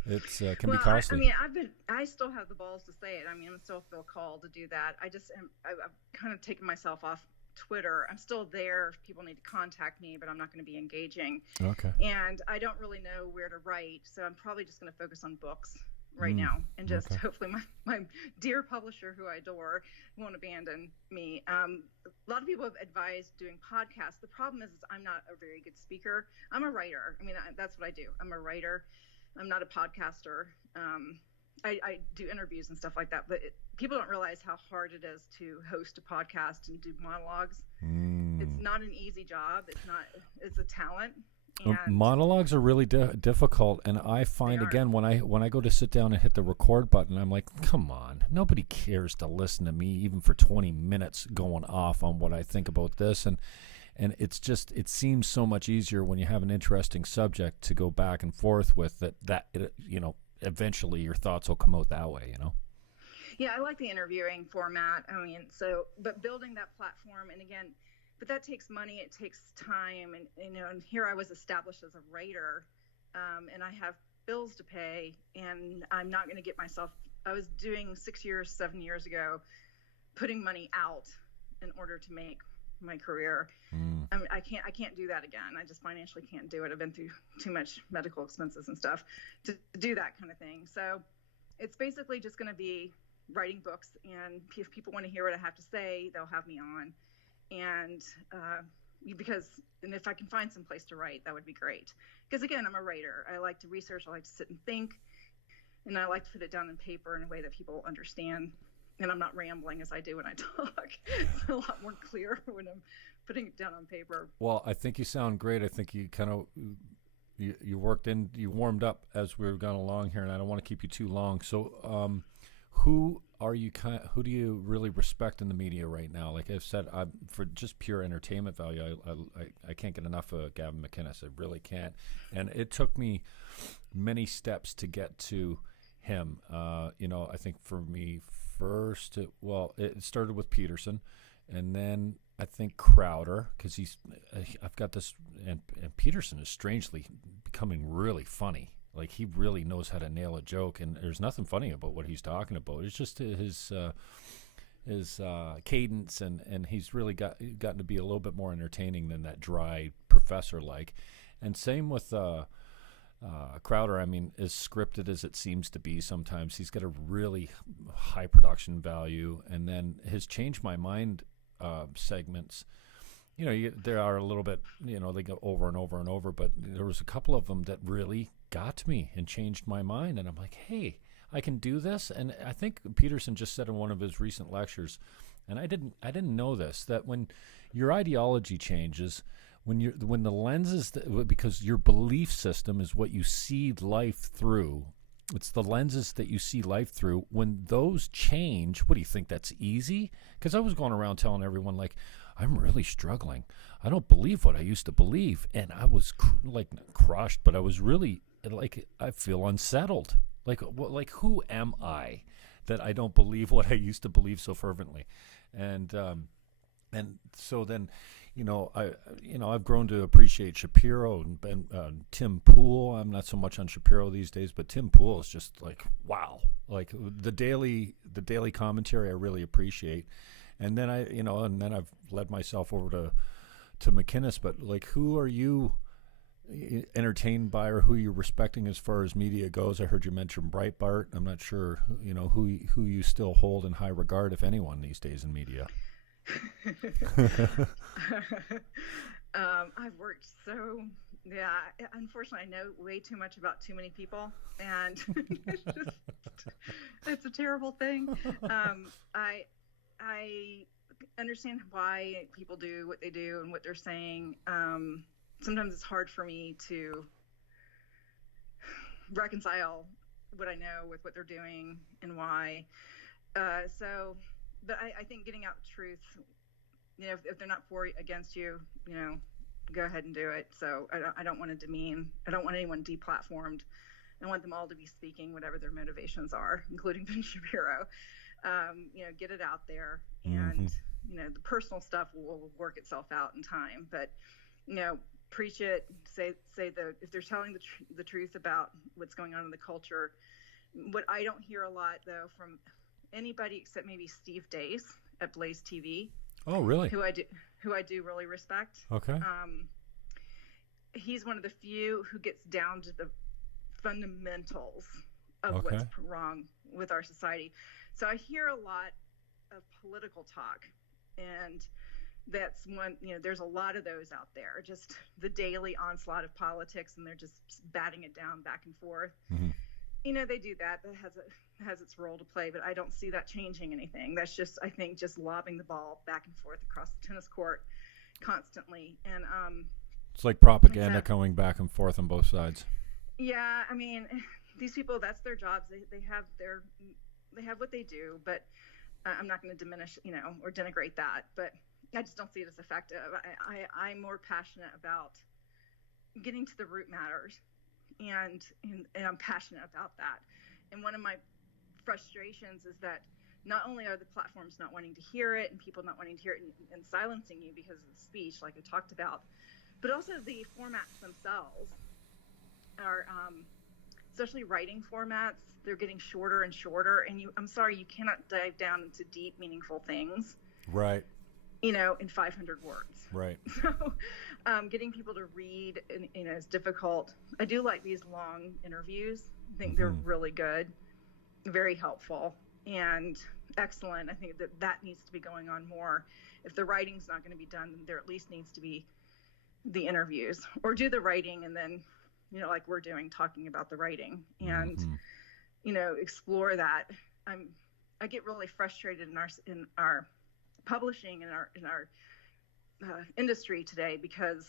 it's can be costly. I still have the balls to say it. I still feel called to do that. I've kind of taken myself off Twitter. I'm still there if people need to contact me, but I'm not going to be engaging. Okay. And I don't really know where to write, so I'm probably just going to focus on books right now, and just hopefully my dear publisher, who I adore, won't abandon me. A lot of people have advised doing podcasts. The problem is I'm not a very good speaker. I'm a writer. That's what I do. I'm a writer. I'm not a podcaster. I do interviews and stuff like that, but people don't realize how hard it is to host a podcast and do monologues. It's not an easy job. It's a talent. Monologues are really difficult, and I find again when I go to sit down and hit the record button, I'm like, come on, nobody cares to listen to me even for 20 minutes going off on what I think about this, and it's just, it seems so much easier when you have an interesting subject to go back and forth with that eventually your thoughts will come out that way. Yeah, I like the interviewing format. But building that platform, and again. But that takes money, it takes time, and here I was established as a writer, and I have bills to pay, and I'm not going to get myself I was doing 7 years ago, putting money out in order to make my career. I mean, I can't do that again. I just financially can't do it. I've been through too much medical expenses and stuff to do that kind of thing. So it's basically just going to be writing books, and if people want to hear what I have to say, they'll have me on. And and if I can find some place to write, that would be great. Because again, I'm a writer. I like to research. I like to sit and think, and I like to put it down in paper in a way that people understand. And I'm not rambling as I do when I talk. It's a lot more clear when I'm putting it down on paper. Well, I think you sound great. I think you kind of you warmed up as we were going along here, and I don't want to keep you too long. So, who do you really respect in the media right now? Like I've said, for just pure entertainment value, I can't get enough of Gavin McInnes. I really can't. And it took me many steps to get to him. I think for me, first, it started with Peterson, and then I think Crowder, because I've got this, and Peterson is strangely becoming really funny. Like he really knows how to nail a joke, and there's nothing funny about what he's talking about. It's just his cadence, and he's really gotten to be a little bit more entertaining than that dry professor like. And same with Crowder. I mean, as scripted as it seems to be sometimes, he's got a really high production value. And then his Change My Mind segments, there are a little bit, they go over and over and over, but there was a couple of them that really got to me and changed my mind. And I'm like, hey, I can do this. And I think Peterson just said in one of his recent lectures, and I didn't know this, that when your ideology changes, when the lenses, because your belief system is what you see life through. It's the lenses that you see life through. When those change, what do you think? That's easy? Because I was going around telling everyone, like, I'm really struggling. I don't believe what I used to believe. And I was crushed, but I was really I feel unsettled. Like who am I that I don't believe what I used to believe so fervently? And so then, I've grown to appreciate Shapiro and Tim Pool. I'm not so much on Shapiro these days, but Tim Pool is just like, wow. Like the daily commentary I really appreciate. And then I've led myself over to McInnes, but like, who are you entertained by, or who you're respecting as far as media goes? I heard you mention Breitbart. I'm not sure, who you still hold in high regard, if anyone, these days in media. I've worked unfortunately I know way too much about too many people, and it's a terrible thing. I understand why people do what they do and what they're saying. Sometimes it's hard for me to reconcile what I know with what they're doing and why. But I think getting out the truth, if they're not for against you, go ahead and do it. So I don't want to demean. I don't want anyone deplatformed. I want them all to be speaking whatever their motivations are, including Ben Shapiro. Get it out there, and the personal stuff will work itself out in time. But preach it. Say if they're telling the truth about what's going on in the culture. What I don't hear a lot though from anybody except maybe Steve Dace at Blaze TV. Oh, really? Who I do really respect. Okay. He's one of the few who gets down to the fundamentals of what's wrong with our society. So I hear a lot of political talk, and that's one, there's a lot of those out there, just the daily onslaught of politics, and they're just batting it down back and forth. Mm-hmm. They do that. That has its role to play, but I don't see that changing anything. That's just, I think, just lobbing the ball back and forth across the tennis court constantly. And it's like propaganda going back and forth on both sides. Yeah, I mean, these people, that's their jobs. They have what they do, but I'm not going to diminish, or denigrate that. But I just don't see it as effective. I'm more passionate about getting to the root matters. And I'm passionate about that. And one of my frustrations is that not only are the platforms not wanting to hear it and people not wanting to hear it and silencing you because of the speech, like I talked about, but also the formats themselves are especially writing formats, they're getting shorter and shorter. And I'm sorry, you cannot dive down into deep, meaningful things. Right. In 500 words. Right. So getting people to read, is difficult. I do like these long interviews. I think they're really good, very helpful, and excellent. I think that needs to be going on more. If the writing's not going to be done, then there at least needs to be the interviews, or do the writing and then, like we're doing, talking about the writing and, explore that. I get really frustrated in our publishing in our industry today, because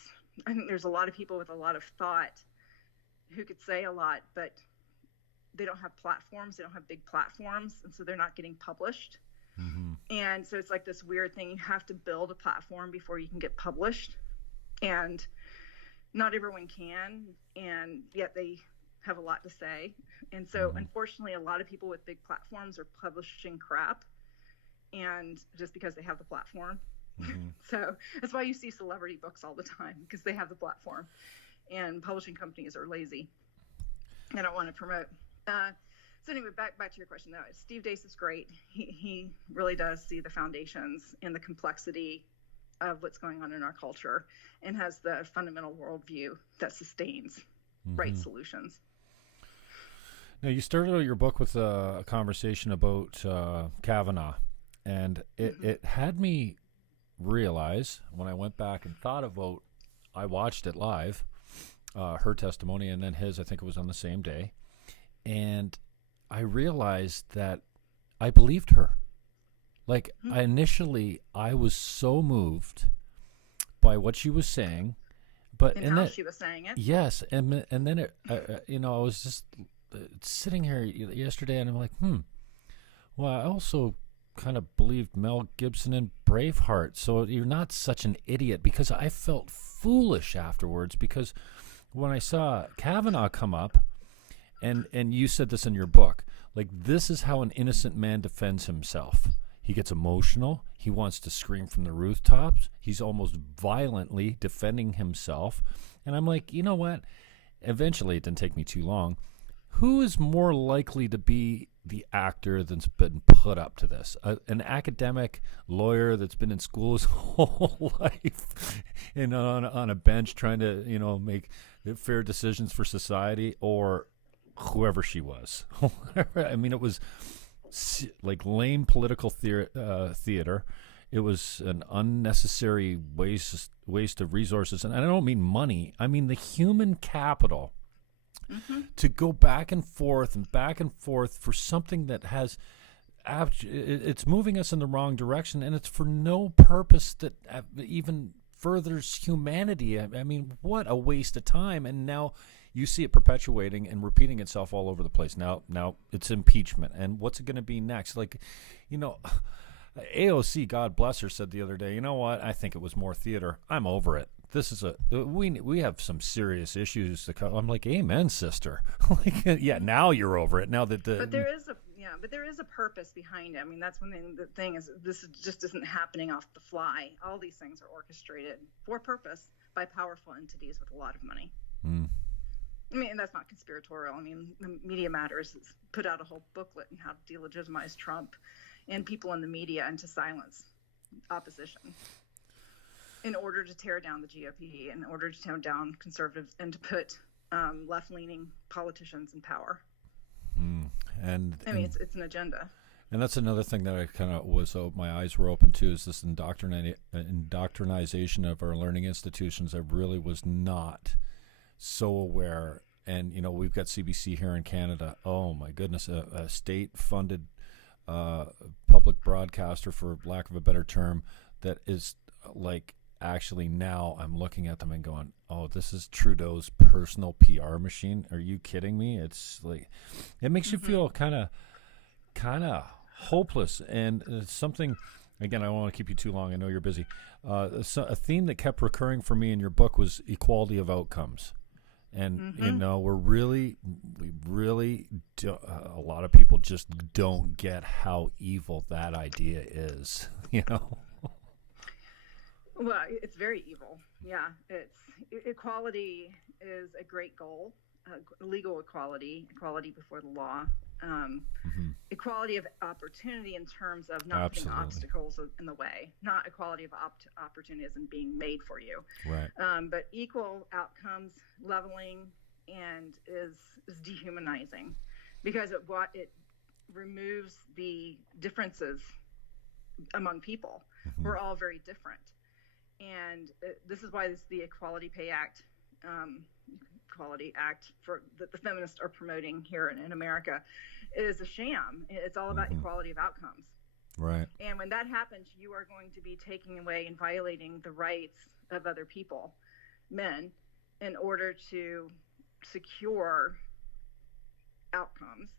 I think there's a lot of people with a lot of thought who could say a lot, but they don't have platforms. They don't have big platforms, and so they're not getting published. And so it's like this weird thing. You have to build a platform before you can get published, and not everyone can, and yet they have a lot to say. And so unfortunately, a lot of people with big platforms are publishing crap, and just because they have the platform. So that's why you see celebrity books all the time, because they have the platform, and publishing companies are lazy. They don't want to promote. So anyway, back to your question though. Steve Deace is great. He really does see the foundations and the complexity of what's going on in our culture, and has the fundamental worldview that sustains right solutions. Now, you started out your book with a conversation about Kavanaugh, and it had me realize, when I went back and thought about, I watched it live, her testimony, and then his, I think it was on the same day, and I realized that I believed her. Like, initially, I was so moved by what she was saying, but and how she was saying it. Yes, and then it, I was just sitting here yesterday, and I'm like, well, I also kind of believed Mel Gibson in Braveheart, so you're not such an idiot, because I felt foolish afterwards, because when I saw Kavanaugh come up, and you said this in your book, like, this is how an innocent man defends himself. He gets emotional. He wants to scream from the rooftops. He's almost violently defending himself. And I'm like, you know what? Eventually, it didn't take me too long. Who is more likely to be the actor that's been put up to this? An academic lawyer that's been in school his whole life and on a bench trying to, make fair decisions for society, or whoever she was. I mean, it was like lame political theater. It was an unnecessary waste of resources. And I don't mean money. I mean the human capital to go back and forth for something that has it's moving us in the wrong direction, and it's for no purpose that even furthers humanity. I mean, what a waste of time. And now you see it perpetuating and repeating itself all over the place. Now it's impeachment. And what's it going to be next? Like, AOC, God bless her, said the other day, you know what? I think it was more theater. I'm over it. This is we have some serious issues to come. I'm like, amen, sister. Like, yeah, now you're over it. Now that but there is a purpose behind it. I mean, that's the thing is, this just isn't happening off the fly. All these things are orchestrated for purpose by powerful entities with a lot of money. I mean, and that's not conspiratorial. I mean, the Media Matters has put out a whole booklet on how to delegitimize Trump and people in the media, and to silence opposition in order to tear down the GOP, in order to tear down conservatives, and to put left-leaning politicians in power. And I mean, it's an agenda. And that's another thing that I kind of my eyes were open to, is this indoctrinization of our learning institutions. I really was not so aware. And, we've got CBC here in Canada. Oh, my goodness, a state-funded public broadcaster, for lack of a better term, that is like, actually now I'm looking at them and going, oh, this is Trudeau's personal PR machine. Are you kidding me? It's like, it makes you feel kind of hopeless. And something, again, I don't want to keep you too long. I know you're busy. A theme that kept recurring for me in your book was equality of outcomes. And, a lot of people just don't get how evil that idea is, Well, it's very evil. Yeah, equality is a great goal. legal equality, equality before the law, equality of opportunity in terms of not putting obstacles in the way, not equality of opportunity as in being made for you, right? But equal outcomes, leveling, and is dehumanizing, because it removes the differences among people. We're all very different, and this is why the Equality Pay Act. Equality Act for that the feminists are promoting here in America is a sham. It's all about equality of outcomes. Right. And when that happens, you are going to be taking away and violating the rights of other people, men, in order to secure outcomes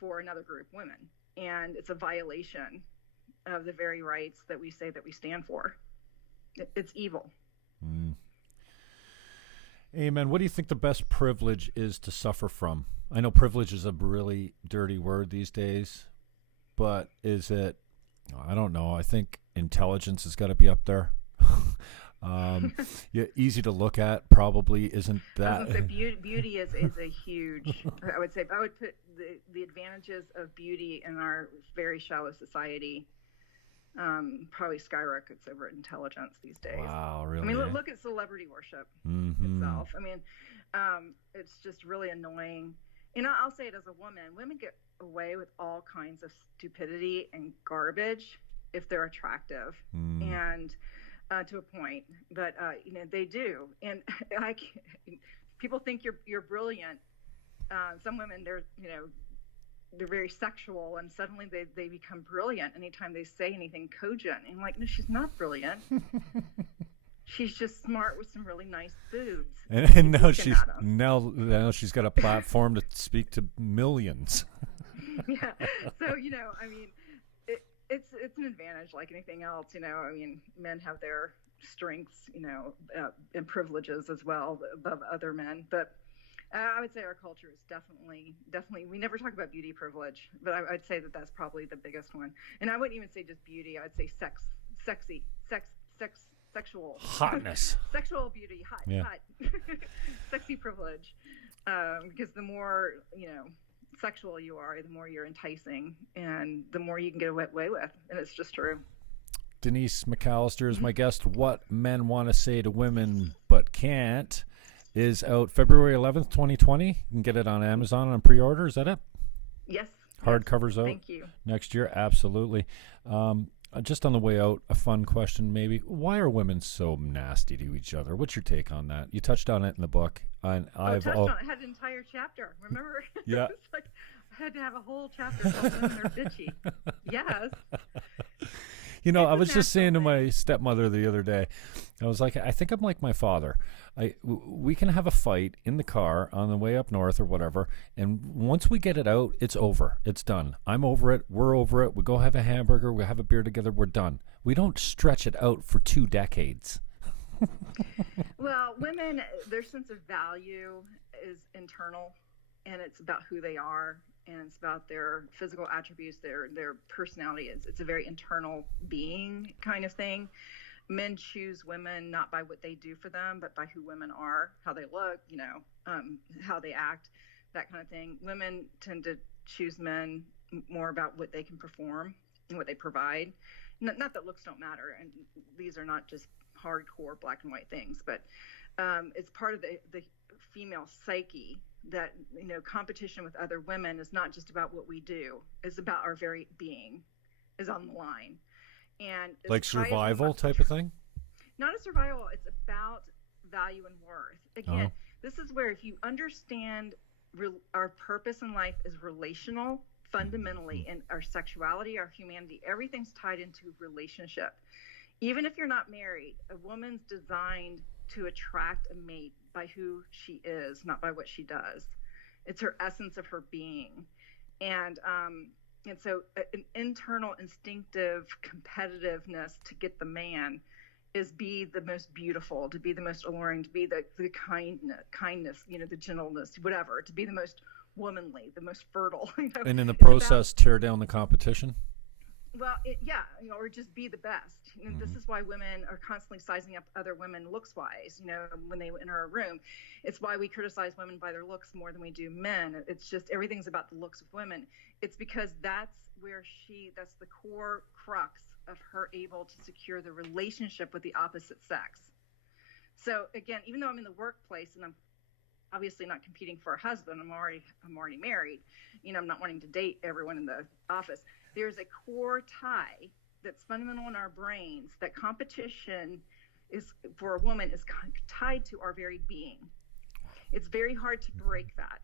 for another group, women. And it's a violation of the very rights that we say that we stand for. It's evil. Amen. What do you think the best privilege is to suffer from? I know privilege is a really dirty word these days, but is it, I don't know. I think intelligence has got to be up there. Yeah, easy to look at probably isn't that. I was gonna say beauty is a huge, I would put the advantages of beauty in our very shallow society probably skyrockets over intelligence these days. Wow, really? I mean, look at celebrity worship itself. I mean, it's just really annoying. And I'll say it as a woman. Women get away with all kinds of stupidity and garbage if they're attractive, and to a point. But they do. And people think you're brilliant. Some women, they're very sexual, and suddenly they become brilliant anytime they say anything cogent. And I'm like, no, she's not brilliant. She's just smart with some really nice boobs. And now she's got a platform to speak to millions. Yeah. So, I mean, it's an advantage like anything else. I mean, men have their strengths, and privileges as well above other men. But I would say our culture is definitely, we never talk about beauty privilege, but I'd say that that's probably the biggest one. And I wouldn't even say just beauty. I would say sexual. Hotness. Sexual beauty, hot. Sexy privilege. Because the more, sexual you are, the more you're enticing, and the more you can get away with. And it's just true. Denise McAllister is my guest. What Men Want to Say to Women But Can't is out February 11th, 2020. You can get it on Amazon on pre-order. Is that it? Yes. Hardcover's out. Thank you. Next year, absolutely. Just on the way out, a fun question maybe. Why are women so nasty to each other? What's your take on that? You touched on it in the book. And I had an entire chapter, remember? Yeah. It's like I had to have a whole chapter called Women Are Bitchy. Yes. I was just saying to my stepmother the other day, I was like, I think I'm like my father. We can have a fight in the car on the way up north or whatever, and once we get it out, it's over. It's done. I'm over it. We're over it. We go have a hamburger. We have a beer together. We're done. We don't stretch it out for 2 decades. Well, women, their sense of value is internal, and it's about who they are. And it's about their physical attributes, their personality. It's a very internal being kind of thing. Men choose women not by what they do for them, but by who women are, how they look, how they act, that kind of thing. Women tend to choose men more about what they can perform and what they provide. Not that looks don't matter, and these are not just hardcore black and white things, but it's part of the female psyche that competition with other women is not just about what we do, it's about our very being is on the line. And like survival type of thing? Not a survival, it's about value and worth. Again, This is where if you understand our purpose in life is relational fundamentally, and our sexuality, our humanity, everything's tied into relationship. Even if you're not married, a woman's designed to attract a mate by who she is, not by what she does. It's her essence of her being. And so an internal instinctive competitiveness to get the man is be the most beautiful, to be the most alluring, to be the kindness, the gentleness, whatever, to be the most womanly, the most fertile. And in the process, tear down the competition? Well, yeah, or just be the best. This is why women are constantly sizing up other women looks wise. When they enter a room, it's why we criticize women by their looks more than we do men. It's just everything's about the looks of women. It's because that's the core crux of her able to secure the relationship with the opposite sex. So again, even though I'm in the workplace and I'm obviously not competing for a husband, I'm already married. I'm not wanting to date everyone in the office. There's a core tie that's fundamental in our brains that competition is for a woman is tied to our very being. It's very hard to break that.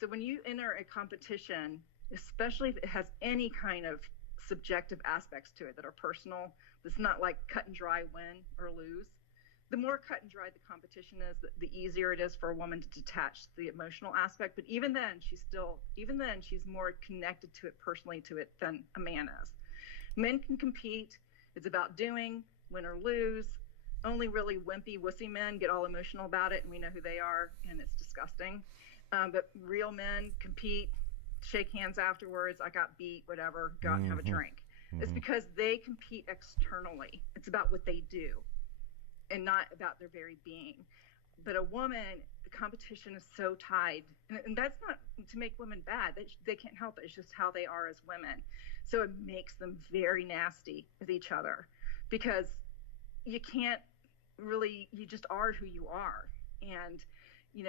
So when you enter a competition, especially if it has any kind of subjective aspects to it that are personal, it's not like cut and dry win or lose. The more cut and dry the competition is, the easier it is for a woman to detach the emotional aspect. But even then, she's more connected to it personally to it than a man is. Men can compete. It's about doing, win or lose. Only really wimpy, wussy men get all emotional about it, and we know who they are, and it's disgusting. But real men compete, shake hands afterwards. I got beat, whatever, go out and have a drink. It's because they compete externally. It's about what they do, and not about their very being. But a woman, the competition is so tied, and that's not to make women bad. They can't help it. It's just how they are as women. So it makes them very nasty with each other, because you can't really, you just are who you are. And,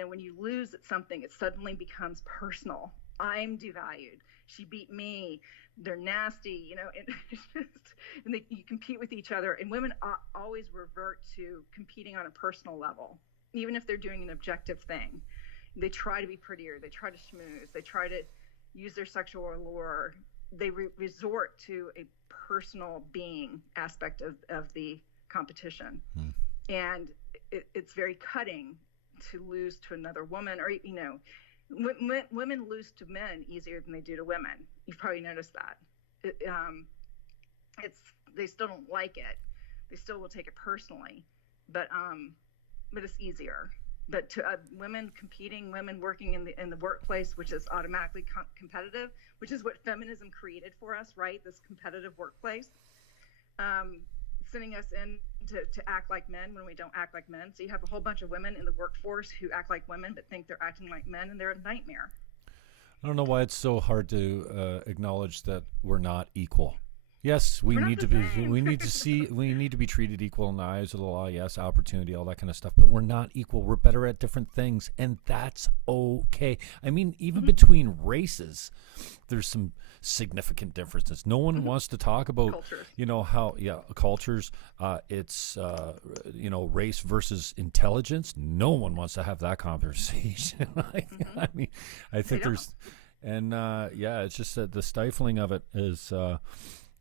when you lose at something, it suddenly becomes personal. I'm devalued. She beat me. They're nasty, and it's just, and you compete with each other. And women always revert to competing on a personal level, even if they're doing an objective thing. They try to be prettier. They try to schmooze. They try to use their sexual allure. They resort to a personal being aspect of the competition. And it's very cutting to lose to another woman, or, women lose to men easier than they do to women. You've probably noticed that. They still don't like it. They still will take it personally, but it's easier. But to women competing, women working in the workplace, which is automatically competitive, which is what feminism created for us, right? This competitive workplace, sending us in to act like men when we don't act like men. So you have a whole bunch of women in the workforce who act like women but think they're acting like men, and they're a nightmare. I don't know why it's so hard to acknowledge that we're not equal. Yes, we need to be. We need to see. We need to be treated equal in the eyes of the law. Yes, opportunity, all that kind of stuff. But we're not equal. We're better at different things, and that's okay. I mean, even between races, there's some significant differences. No one wants to talk about cultures. Cultures. It's race versus intelligence. No one wants to have that conversation. I mean, I think there's, and it's just that the stifling of it is.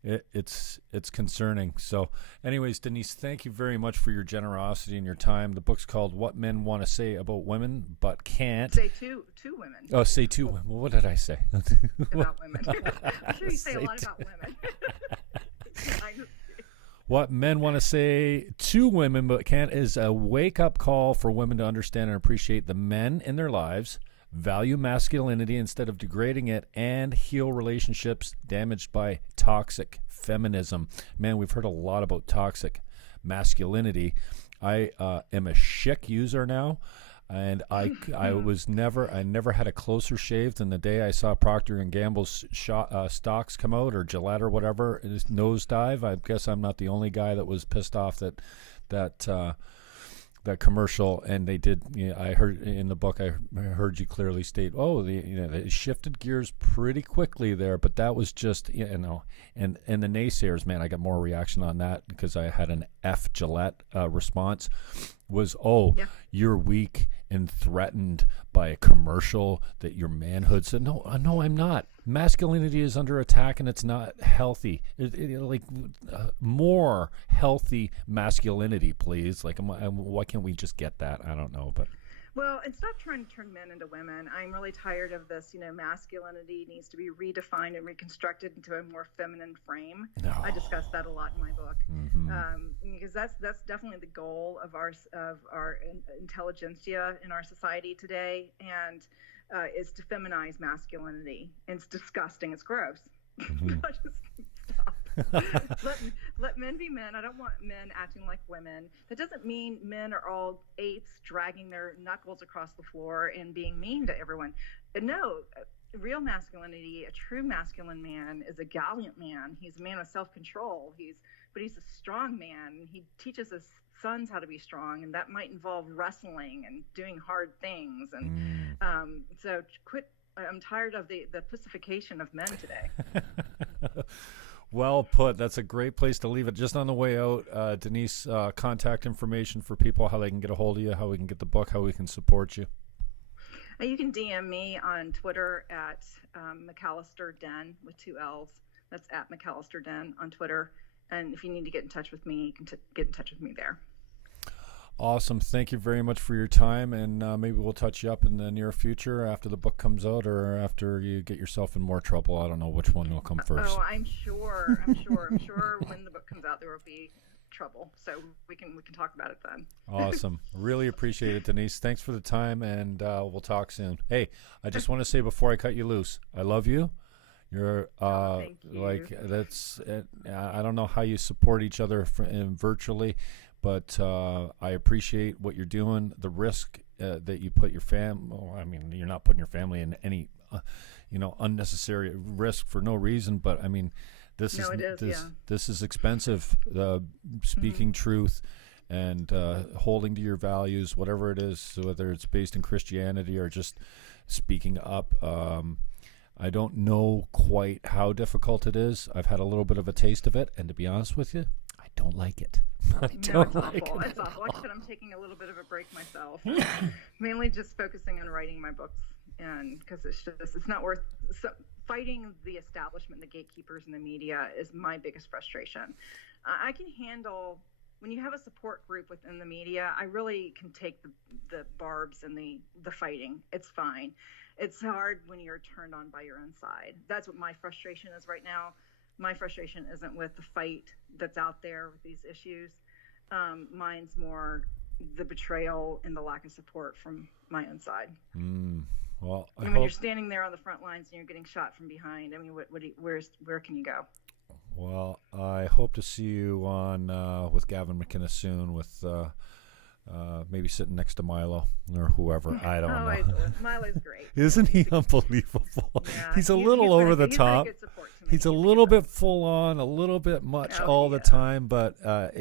It's concerning. So anyways, Denise, thank you very much for your generosity and your time. The book's called What Men Want to Say About Women But Can't. Say two women. Oh, say two women. Well, what did I say? About women. I'm sure you say a lot about women. What Men Want to Say to Women But Can't is a wake-up call for women to understand and appreciate the men in their lives, value masculinity instead of degrading it, and heal relationships damaged by toxic feminism. Man, we've heard a lot about toxic masculinity. I am a Schick user now, and I never had a closer shave than the day I saw Procter & Gamble's stocks come out, or Gillette or whatever, nosedive. I guess I'm not the only guy that was pissed off that commercial, and they did. I heard in the book, I heard you clearly state, they shifted gears pretty quickly there, but that was just, and the naysayers, man, I got more reaction on that because I had an F Gillette response. Was you're weak and threatened by a commercial that your manhood said. No, I'm not. Masculinity is under attack, and it's not healthy. More healthy masculinity, please. Why can't we just get that? I don't know, but. Well, and stop trying to turn men into women. I'm really tired of this. Masculinity needs to be redefined and reconstructed into a more feminine frame. No. I discuss that a lot in my book, because that's definitely the goal of our intelligentsia in our society today, and is to feminize masculinity. And it's disgusting. It's gross. Just let let men be men. I don't want men acting like women. That doesn't mean men are all apes dragging their knuckles across the floor and being mean to everyone. No, real masculinity, a true masculine man, is a gallant man. He's a man of self-control. He's a strong man. He teaches his sons how to be strong, and that might involve wrestling and doing hard things. And so quit. I'm tired of the pussification of men today. Well put. That's a great place to leave it. Just on the way out, Denise, contact information for people, how they can get a hold of you, how we can get the book, how we can support you. You can DM me on Twitter at McAllister Den with 2 L's. That's at McAllister Den on Twitter. And if you need to get in touch with me, you can get in touch with me there. Awesome. Thank you very much for your time, and maybe we'll touch you up in the near future after the book comes out or after you get yourself in more trouble. I don't know which one will come first. Oh, I'm sure when the book comes out there will be trouble. So we can talk about it then. Awesome. Really appreciate it, Denise. Thanks for the time, and we'll talk soon. Hey, I just want to say before I cut you loose, I love you. You're thank you. Like that's. I don't know how you support each other virtually, but I appreciate what you're doing. The risk that you put your I mean, you're not putting your family in any, unnecessary risk for no reason. But I mean, this is expensive. Speaking truth and holding to your values, whatever it is, whether it's based in Christianity or just speaking up. I don't know quite how difficult it is. I've had a little bit of a taste of it, and to be honest with you, I don't like it. It's awful. It's awful. Like I said, I'm taking a little bit of a break myself. Mainly just focusing on writing my books, and because it's not worth fighting the establishment, the gatekeepers, and the media is my biggest frustration. I can handle when you have a support group within the media. I really can take the barbs and the fighting. It's fine. It's hard when you're turned on by your own side. That's what my frustration is right now. My frustration isn't with the fight that's out there with these issues. Mine's more the betrayal and the lack of support from my own side. Well, when you're standing there on the front lines and you're getting shot from behind, I mean, where can you go? Well, I hope to see you on with Gavin McInnes soon with maybe sitting next to Milo or whoever. I don't know. Milo's great. Isn't he unbelievable? Yeah, he's little over the top. He's a little bit full on, a little bit much all the time. But, I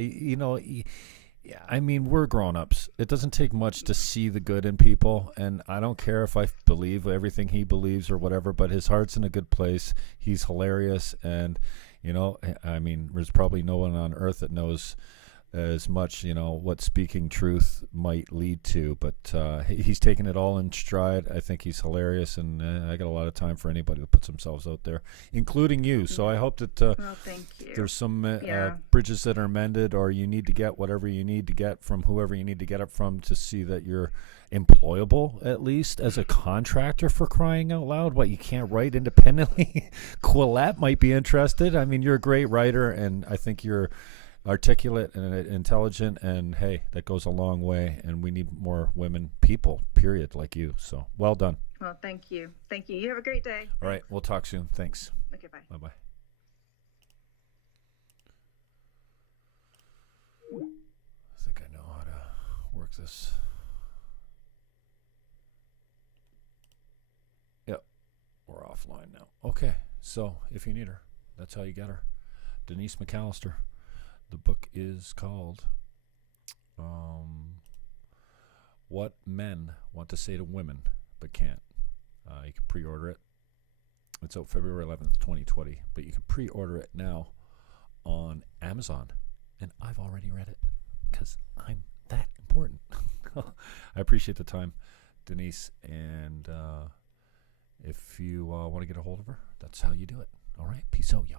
mean, we're grown-ups. It doesn't take much to see the good in people. And I don't care if I believe everything he believes or whatever, but his heart's in a good place. He's hilarious. And, I mean, there's probably no one on earth that knows as much, what speaking truth might lead to, but he's taken it all in stride. I think he's hilarious, and I got a lot of time for anybody that puts themselves out there, including you. So I hope that thank you. There's some bridges that are mended, or you need to get whatever you need to get from whoever you need to get it from to see that you're employable, at least as a contractor, for crying out loud. What, you can't write independently? Quillette might be interested. I mean, you're a great writer, and I think you're articulate and intelligent, and hey, that goes a long way, and we need more women people, period, like you. So well done. Well, thank you. You have a great day. All right, we'll talk soon. Thanks. Okay, bye. Bye-bye. I think I know how to work this. Yep, we're offline now. Okay, so if you need her, that's how you get her. Denise McAllister. The book is called What Men Want to Say to Women But Can't. You can pre-order it. It's out February 11th, 2020, but you can pre-order it now on Amazon. And I've already read it because I'm that important. I appreciate the time, Denise. And if you want to get a hold of her, that's how you do it. All right? Peace out, yo.